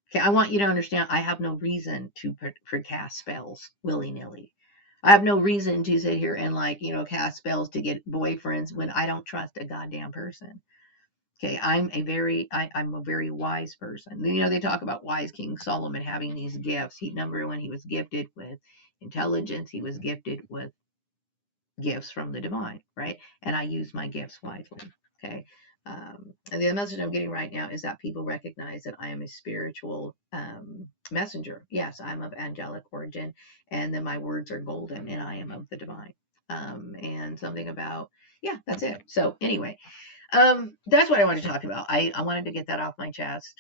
Okay, I want you to understand. I have no reason to cast spells willy nilly. I have no reason to sit here and cast spells to get boyfriends when I don't trust a goddamn person. Okay, I'm a very wise person. They talk about wise King Solomon having these gifts. Number one, he was gifted with intelligence. He was gifted with gifts from the divine, right? And I use my gifts wisely. Okay. And the message I'm getting right now is that people recognize that I am a spiritual messenger. Yes, I'm of angelic origin, and then my words are golden, and I am of the divine. And something about, yeah, that's it. So anyway, that's what I wanted to talk about. I wanted to get that off my chest.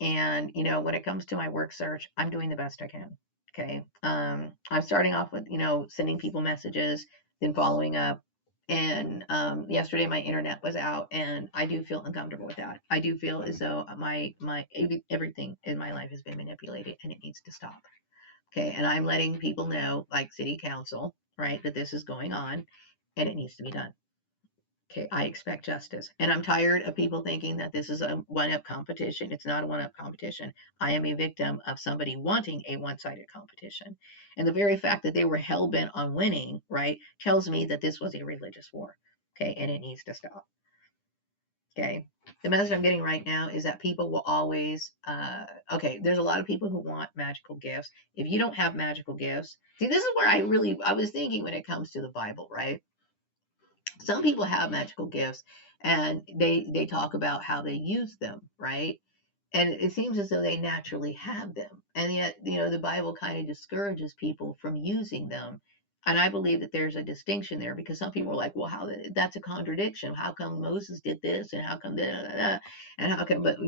And, when it comes to my work search, I'm doing the best I can. Okay. I'm starting off with, sending people messages, then following up. And yesterday my internet was out, and I do feel uncomfortable with that. I do feel as though my everything in my life has been manipulated, and it needs to stop. Okay. And I'm letting people know, like city council, right, that this is going on and it needs to be done. Okay, I expect justice. And I'm tired of people thinking that this is a one-up competition. It's not a one-up competition. I am a victim of somebody wanting a one-sided competition. And the very fact that they were hell-bent on winning, right, tells me that this was a religious war. Okay, and it needs to stop. Okay. The message I'm getting right now is that people will always, okay, there's a lot of people who want magical gifts. If you don't have magical gifts, see, this is where I was thinking when it comes to the Bible, right? Some people have magical gifts and they talk about how they use them, right? And it seems as though they naturally have them, and yet the Bible kind of discourages people from using them. And I believe that there's a distinction there, because some people are like, well, how, that's a contradiction, how come Moses did this and how come that, and how come, but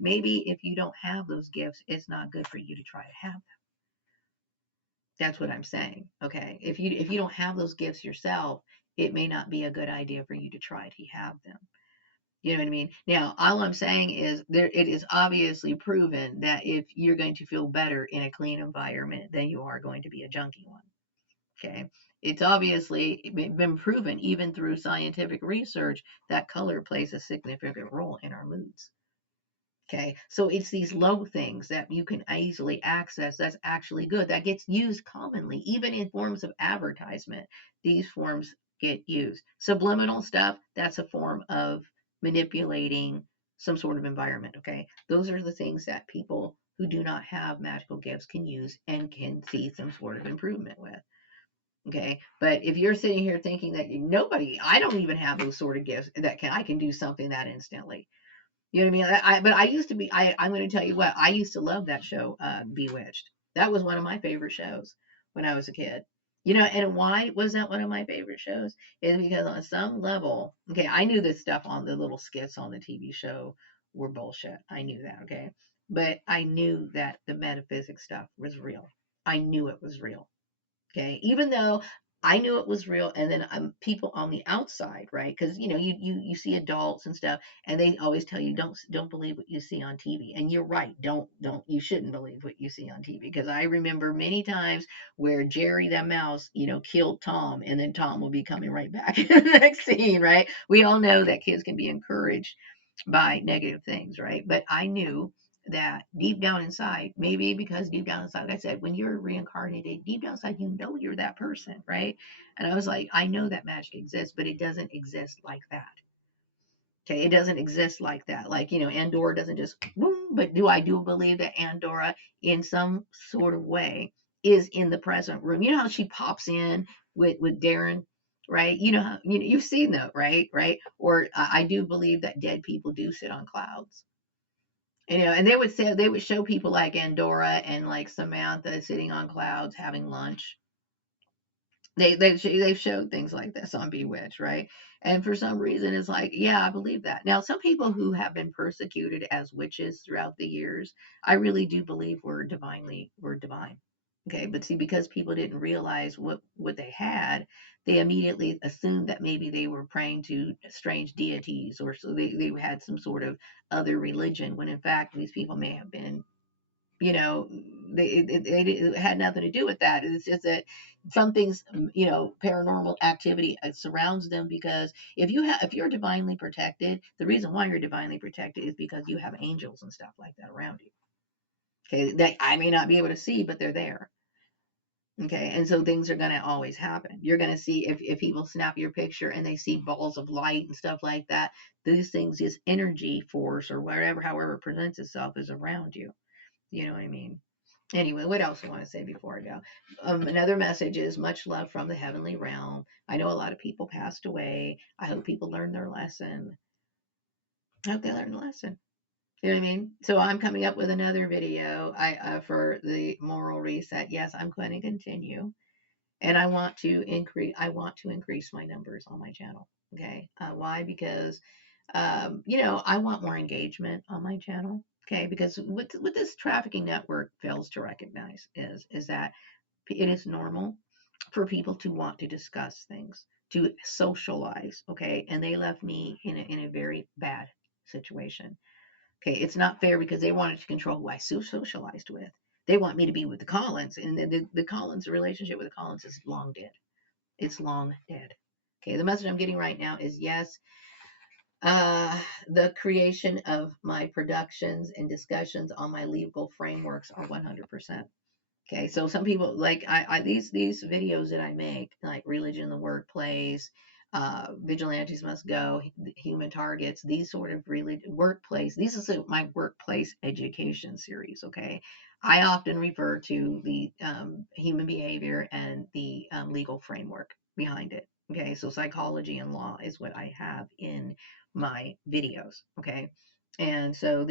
maybe if you don't have those gifts, it's not good for you to try to have them. That's what I'm saying. Okay. If you don't have those gifts yourself, it may not be a good idea for you to try to have them. You know what I mean? Now, all I'm saying is it is obviously proven that if you're going to feel better in a clean environment, then you are going to be a junkie one. Okay. It's obviously been proven, even through scientific research, that color plays a significant role in our moods. Okay, so it's these low things that you can easily access that's actually good, that gets used commonly, even in forms of advertisement. These forms get used. Subliminal stuff, that's a form of manipulating some sort of environment. Okay, those are the things that people who do not have magical gifts can use and can see some sort of improvement with. Okay, but if you're sitting here thinking that I don't even have those sort of gifts that I can do something that instantly. You know what I mean? But I used to be. I'm going to tell you what. I used to love that show, Bewitched. That was one of my favorite shows when I was a kid. And why was that one of my favorite shows? Is because on some level, okay, I knew this stuff on the little skits on the TV show were bullshit. I knew that, okay, but I knew that the metaphysics stuff was real. I knew it was real. Okay, even though I knew it was real, and then people on the outside, right? Because you see adults and stuff, and they always tell you don't believe what you see on TV, and you're right. Don't you shouldn't believe what you see on TV, because I remember many times where Jerry the mouse, killed Tom, and then Tom will be coming right back in the next scene, right? We all know that kids can be encouraged by negative things, right? But I knew that deep down inside, maybe because deep down inside, like I said, when you're reincarnated, deep down inside, you're that person, right? And I was like, I know that magic exists, but it doesn't exist like that. Okay, it doesn't exist like that. Like, Andorra doesn't just boom, but I do believe that Andorra, in some sort of way, is in the present room. You know how she pops in with Darren, right? You've seen that, right? Right? Or I do believe that dead people do sit on clouds. And they would show people like Andorra and like Samantha sitting on clouds having lunch. They've showed things like this on Bewitched, right? And for some reason, it's like, yeah, I believe that. Now, some people who have been persecuted as witches throughout the years, I really do believe we're divine. Okay, but see, because people didn't realize what they had, they immediately assumed that maybe they were praying to strange deities, or so they had some sort of other religion, when in fact these people may have been, you know, it had nothing to do with that. It's just that some things, paranormal activity surrounds them, because if you're divinely protected, the reason why you're divinely protected is because you have angels and stuff like that around you. Okay, that I may not be able to see, but they're there. Okay, and so things are going to always happen. You're going to see, if people snap your picture and they see balls of light and stuff like that, these things, this energy force or whatever, however it presents itself, is around you. You know what I mean? Anyway, what else I want to say before I go? Another message is much love from the heavenly realm. I know a lot of people passed away. I hope people learned their lesson. I hope they learned the lesson. You know what I mean? So I'm coming up with another video for the moral reset. Yes, I'm going to continue, and I want to increase. I want to increase my numbers on my channel. Okay, why? Because I want more engagement on my channel. Okay, because what this trafficking network fails to recognize is that it is normal for people to want to discuss things, to socialize. Okay, and they left me in a very bad situation. Okay, it's not fair because they wanted to control who I socialized with. They want me to be with the Collins, and the Collins, the relationship with the Collins is long dead. It's long dead. Okay, the message I'm getting right now is yes, the creation of my productions and discussions on my legal frameworks are 100%. Okay, so some people like these videos that I make, like religion in the workplace, vigilantes must go, human targets, these sort of workplace. These is my workplace education series. Okay, I often refer to the human behavior and the legal framework behind it. Okay, so psychology and law is what I have in my videos. Okay, and so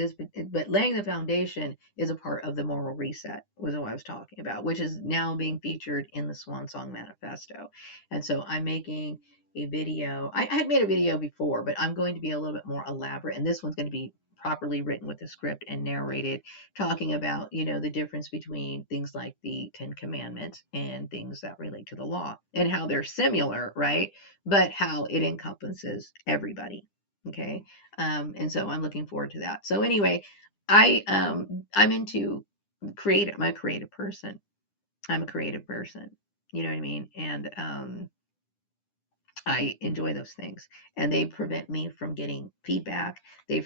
but laying the foundation is a part of the moral reset, was what I was talking about, which is now being featured in the Swan Song Manifesto. And so I'm making a video. I had made a video before, but I'm going to be a little bit more elaborate. And this one's going to be properly written with a script and narrated, talking about, the difference between things like the Ten Commandments and things that relate to the law, and how they're similar, right? But how it encompasses everybody. Okay. And so I'm looking forward to that. So anyway, I'm into creative. I'm a creative person. I'm a creative person. You know what I mean? And I enjoy those things, and they prevent me from getting feedback. They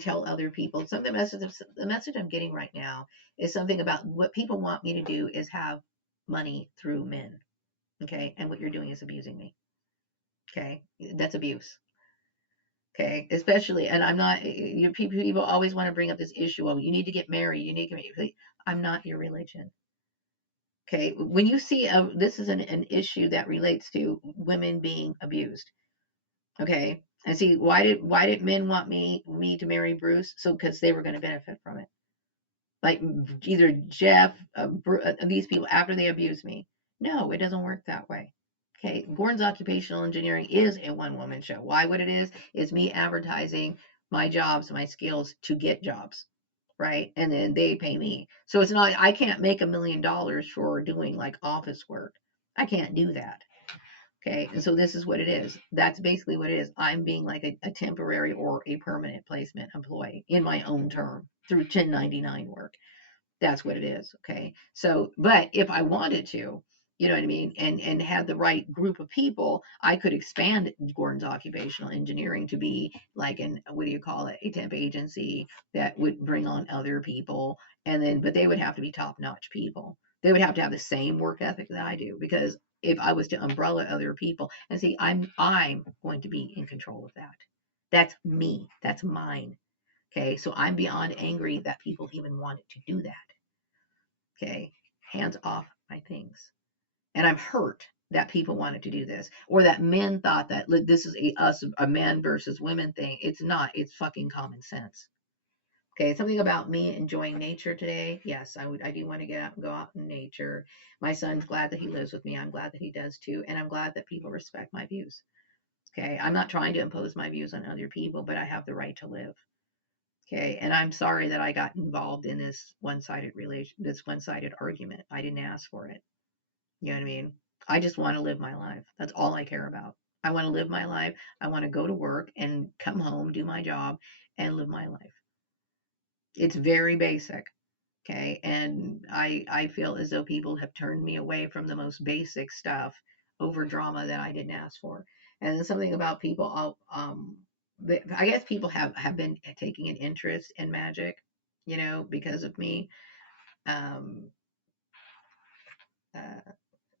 tell other people. Some of the message I'm getting right now is something about what people want me to do is have money through men. Okay, and what you're doing is abusing me. Okay, that's abuse. Okay, especially, and I'm not. People always want to bring up this issue. Oh, you need to get married. You need to get married. I'm not your religion. Okay, when you see this is an issue that relates to women being abused. Okay, and see, why did men want me to marry Bruce? So because they were going to benefit from it. Like either Jeff, these people after they abuse me. No, it doesn't work that way. Okay, Gordon's Occupational Engineering is a one woman show. Why? What it is me advertising my jobs, my skills to get jobs, right? And then they pay me. So it's not, I can't make $1 million for doing like office work. I can't do that. Okay, and so this is what it is. That's basically what it is. I'm being like a temporary or a permanent placement employee in my own term through 1099 work. That's what it is. Okay. So, but if I wanted to, you know what I mean, and had the right group of people, I could expand Gordon's Occupational Engineering to be like an, what do you call it, a temp agency that would bring on other people, and then, but they would have to be top notch people. They would have to have the same work ethic that I do, because if I was to umbrella other people, and see, I'm going to be in control of that. That's me. That's mine. Okay, so I'm beyond angry that people even wanted to do that. Okay, hands off my things. And I'm hurt that people wanted to do this, or that men thought that this is a man versus women thing. It's not. It's fucking common sense. Okay, something about me enjoying nature today. Yes, I do want to get out and go out in nature. My son's glad that he lives with me. I'm glad that he does too, and I'm glad that people respect my views. Okay, I'm not trying to impose my views on other people, but I have the right to live. Okay, and I'm sorry that I got involved in this one-sided argument. I didn't ask for it. You know what I mean? I just want to live my life. That's all I care about. I want to live my life. I want to go to work and come home, do my job, and live my life. It's very basic. Okay. And I feel as though people have turned me away from the most basic stuff over drama that I didn't ask for. And then something about people, I guess people have been taking an interest in magic, because of me. Um, uh,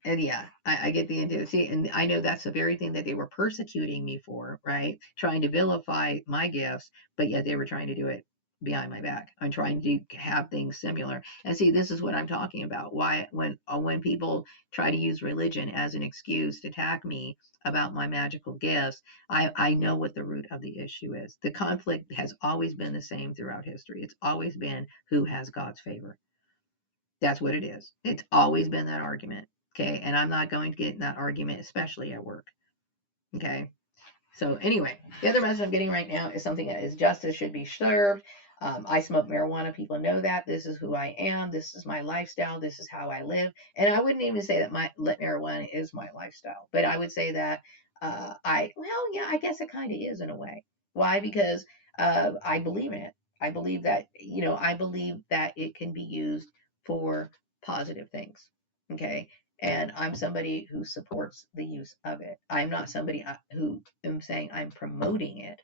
and yeah, I get the idea. See, and I know that's the very thing that they were persecuting me for, right? Trying to vilify my gifts, but yet they were trying to do it behind my back. I'm trying to have things similar. And see, this is what I'm talking about. Why, when people try to use religion as an excuse to attack me about my magical gifts, I know what the root of the issue is. The conflict has always been the same throughout history. It's always been who has God's favor. That's what it is. It's always been that argument. Okay. And I'm not going to get in that argument, especially at work. Okay. So anyway, the other message I'm getting right now is something that is justice should be served. I smoke marijuana. People know that. This is who I am. This is my lifestyle. This is how I live. And I wouldn't even say that my marijuana is my lifestyle, but I would say that yeah, I guess it kind of is in a way. Why? Because I believe in it. I believe that, I believe that it can be used for positive things. Okay. And I'm somebody who supports the use of it. I'm not somebody who am saying I'm promoting it,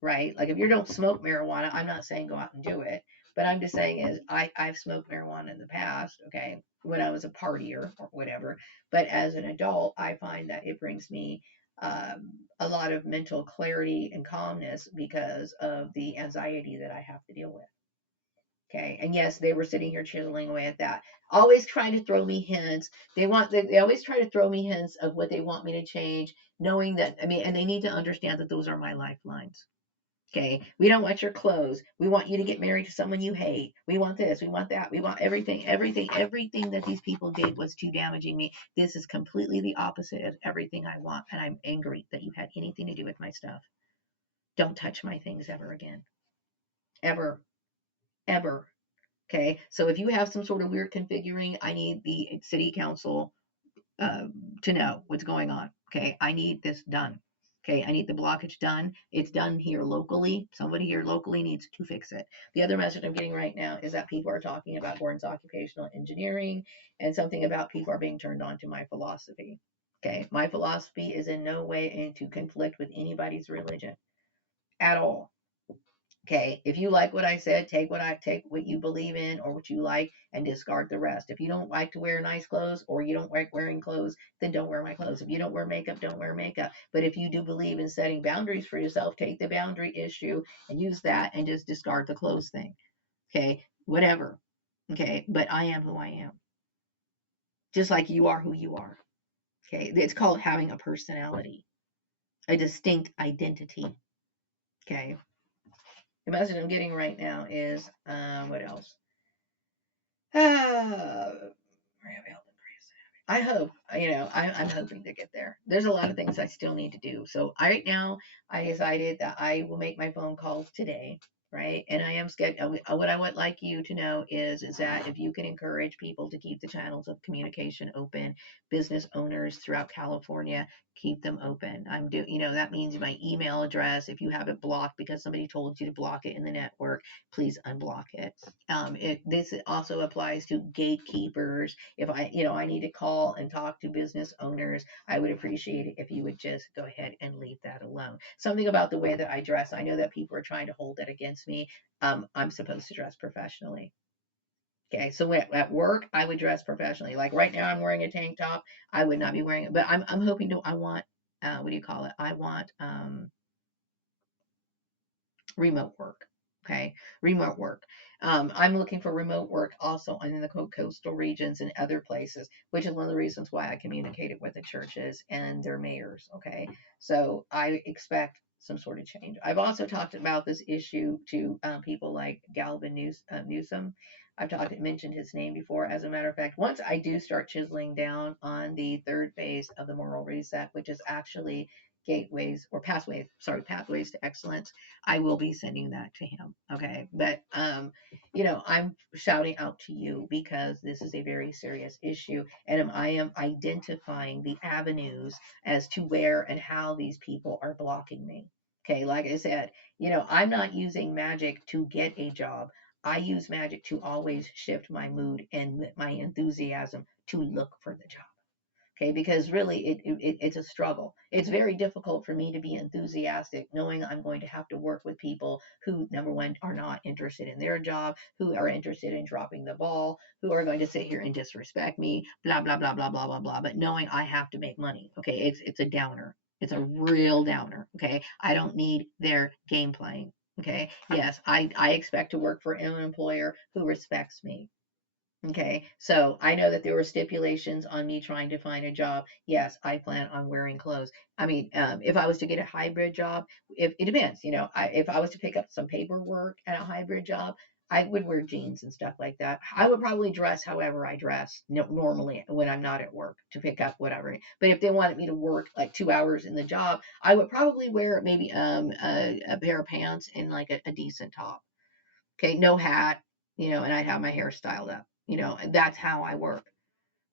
right? Like if you don't smoke marijuana, I'm not saying go out and do it, but I'm just saying is I've smoked marijuana in the past, okay, when I was a partier or whatever. But as an adult, I find that it brings me a lot of mental clarity and calmness because of the anxiety that I have to deal with. Okay. And yes, they were sitting here chiseling away at that. Always trying to throw me hints. They always try to throw me hints of what they want me to change, knowing that, I mean, and they need to understand that those are my lifelines. Okay. We don't want your clothes. We want you to get married to someone you hate. We want this. We want that. We want everything that these people did was too damaging me. This is completely the opposite of everything I want. And I'm angry that you had anything to do with my stuff. Don't touch my things ever again. Ever. Ever. Okay, so if you have some sort of weird configuring, I need the city council uh, to know what's going on. Okay, I need this done. Okay, I need the blockage done. It's done here locally. Somebody here locally needs to fix it. The other message I'm getting right now is that people are talking about Gordon's occupational engineering and something about people are being turned on to my philosophy. Okay, my philosophy is in no way into conflict with anybody's religion at all. Okay, if you like what I said, take what you believe in or what you like and discard the rest. If you don't like to wear nice clothes or you don't like wearing clothes, then don't wear my clothes. If you don't wear makeup, don't wear makeup. But if you do believe in setting boundaries for yourself, take the boundary issue and use that and just discard the clothes thing. Okay, whatever. Okay, but I am who I am. Just like you are who you are. Okay, it's called having a personality, a distinct identity. Okay, the message I'm getting right now is what else? Uh, I hope, I'm hoping to get there. There's a lot of things I still need to do. So right now, I decided that I will make my phone calls today, right? And I am scheduled. What I would like you to know is that if you can encourage people to keep the channels of communication open, business owners throughout California, keep them open. That means my email address. If you have it blocked because somebody told you to block it in the network, please unblock it. This also applies to gatekeepers. If I need to call and talk to business owners, I would appreciate it if you would just go ahead and leave that alone. Something about the way that I dress. I know that people are trying to hold that against me. I'm supposed to dress professionally. Okay, so at work, I would dress professionally. Like right now, I'm wearing a tank top. I would not be wearing it, but I'm hoping to. I want what do you call it? I want remote work. Okay, remote work. I'm looking for remote work also in the coastal regions and other places, which is one of the reasons why I communicated with the churches and their mayors. Okay, so I expect some sort of change. I've also talked about this issue to people like Galvin Newsom. Mentioned his name before. As a matter of fact, once I do start chiseling down on the third phase of the moral reset, which is actually gateways or pathways to excellence, I will be sending that to him. Okay. But, I'm shouting out to you because this is a very serious issue. And I am identifying the avenues as to where and how these people are blocking me. Okay. Like I said, I'm not using magic to get a job. I use magic to always shift my mood and my enthusiasm to look for the job. Okay, because really it's a struggle. It's very difficult for me to be enthusiastic knowing I'm going to have to work with people who, number one, are not interested in their job, who are interested in dropping the ball, who are going to sit here and disrespect me, blah blah blah blah blah blah blah. But knowing I have to make money, okay, it's a downer. It's a real downer. Okay, I don't need their game playing. Okay, yes, I expect to work for an employer who respects me. Okay, so I know that there were stipulations on me trying to find a job. Yes, I plan on wearing clothes. I mean, if I was to get a hybrid job, if it depends, if I was to pick up some paperwork at a hybrid job, I would wear jeans and stuff like that. I would probably dress however I dress normally when I'm not at work to pick up whatever. But if they wanted me to work like 2 hours in the job, I would probably wear maybe a pair of pants and like a decent top. Okay, no hat, and I'd have my hair styled up. And that's how I work.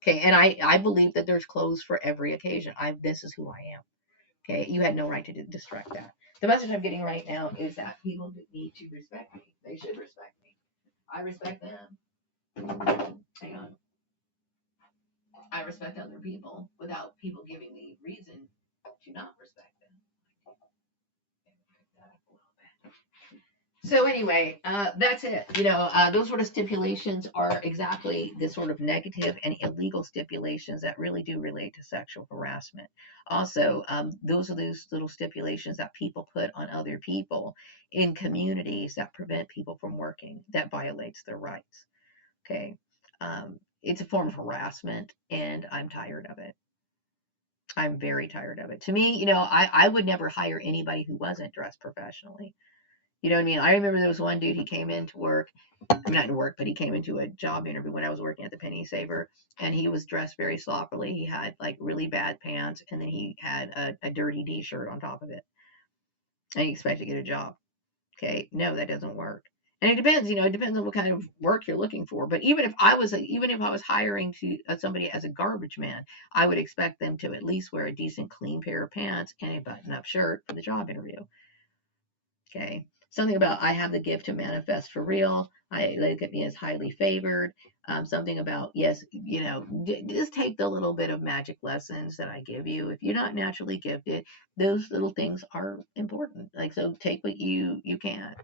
Okay, and I believe that there's clothes for every occasion. This is who I am. Okay, you had no right to distract that. The message I'm getting right now is that people need to respect me. They should respect me. I respect them. Hang on. I respect other people without people giving me reason to not respect them. So anyway, that's it. Those sort of stipulations are exactly the sort of negative and illegal stipulations that really do relate to sexual harassment. Also, those are those little stipulations that people put on other people in communities that prevent people from working, that violates their rights. Okay. It's a form of harassment, and I'm tired of it. I'm very tired of it. To me, I would never hire anybody who wasn't dressed professionally. You know what I mean? I remember there was one dude, he came into work, I'm not to work, but he came into a job interview when I was working at the Penny Saver, and he was dressed very sloppily. He had like really bad pants, and then he had a dirty t-shirt on top of it. And he expected to get a job. Okay, no, that doesn't work. And it depends, it depends on what kind of work you're looking for. But even if I was hiring somebody as a garbage man, I would expect them to at least wear a decent, clean pair of pants and a button-up shirt for the job interview. Okay. Something about I have the gift to manifest for real. I look at me as highly favored. Something about, yes, just take the little bit of magic lessons that I give you. If you're not naturally gifted, those little things are important. Like, so take what you can.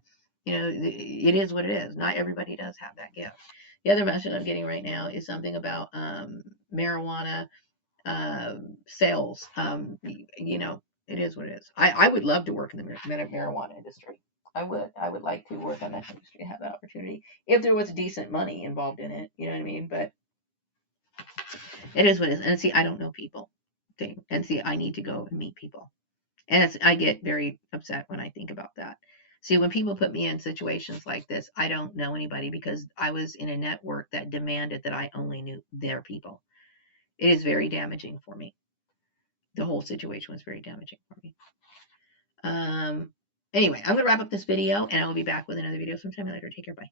It is what it is. Not everybody does have that gift. The other message I'm getting right now is something about marijuana sales. It is what it is. I would love to work in the marijuana industry. I would like to work on that industry and have that opportunity if there was decent money involved in it. You know what I mean? But it is what it is. And see, I don't know people. Thing. And see, I need to go and meet people. And I get very upset when I think about that. See, when people put me in situations like this, I don't know anybody because I was in a network that demanded that I only knew their people. It is very damaging for me. The whole situation was very damaging for me. Anyway, I'm going to wrap up this video and I will be back with another video sometime later. Take care. Bye.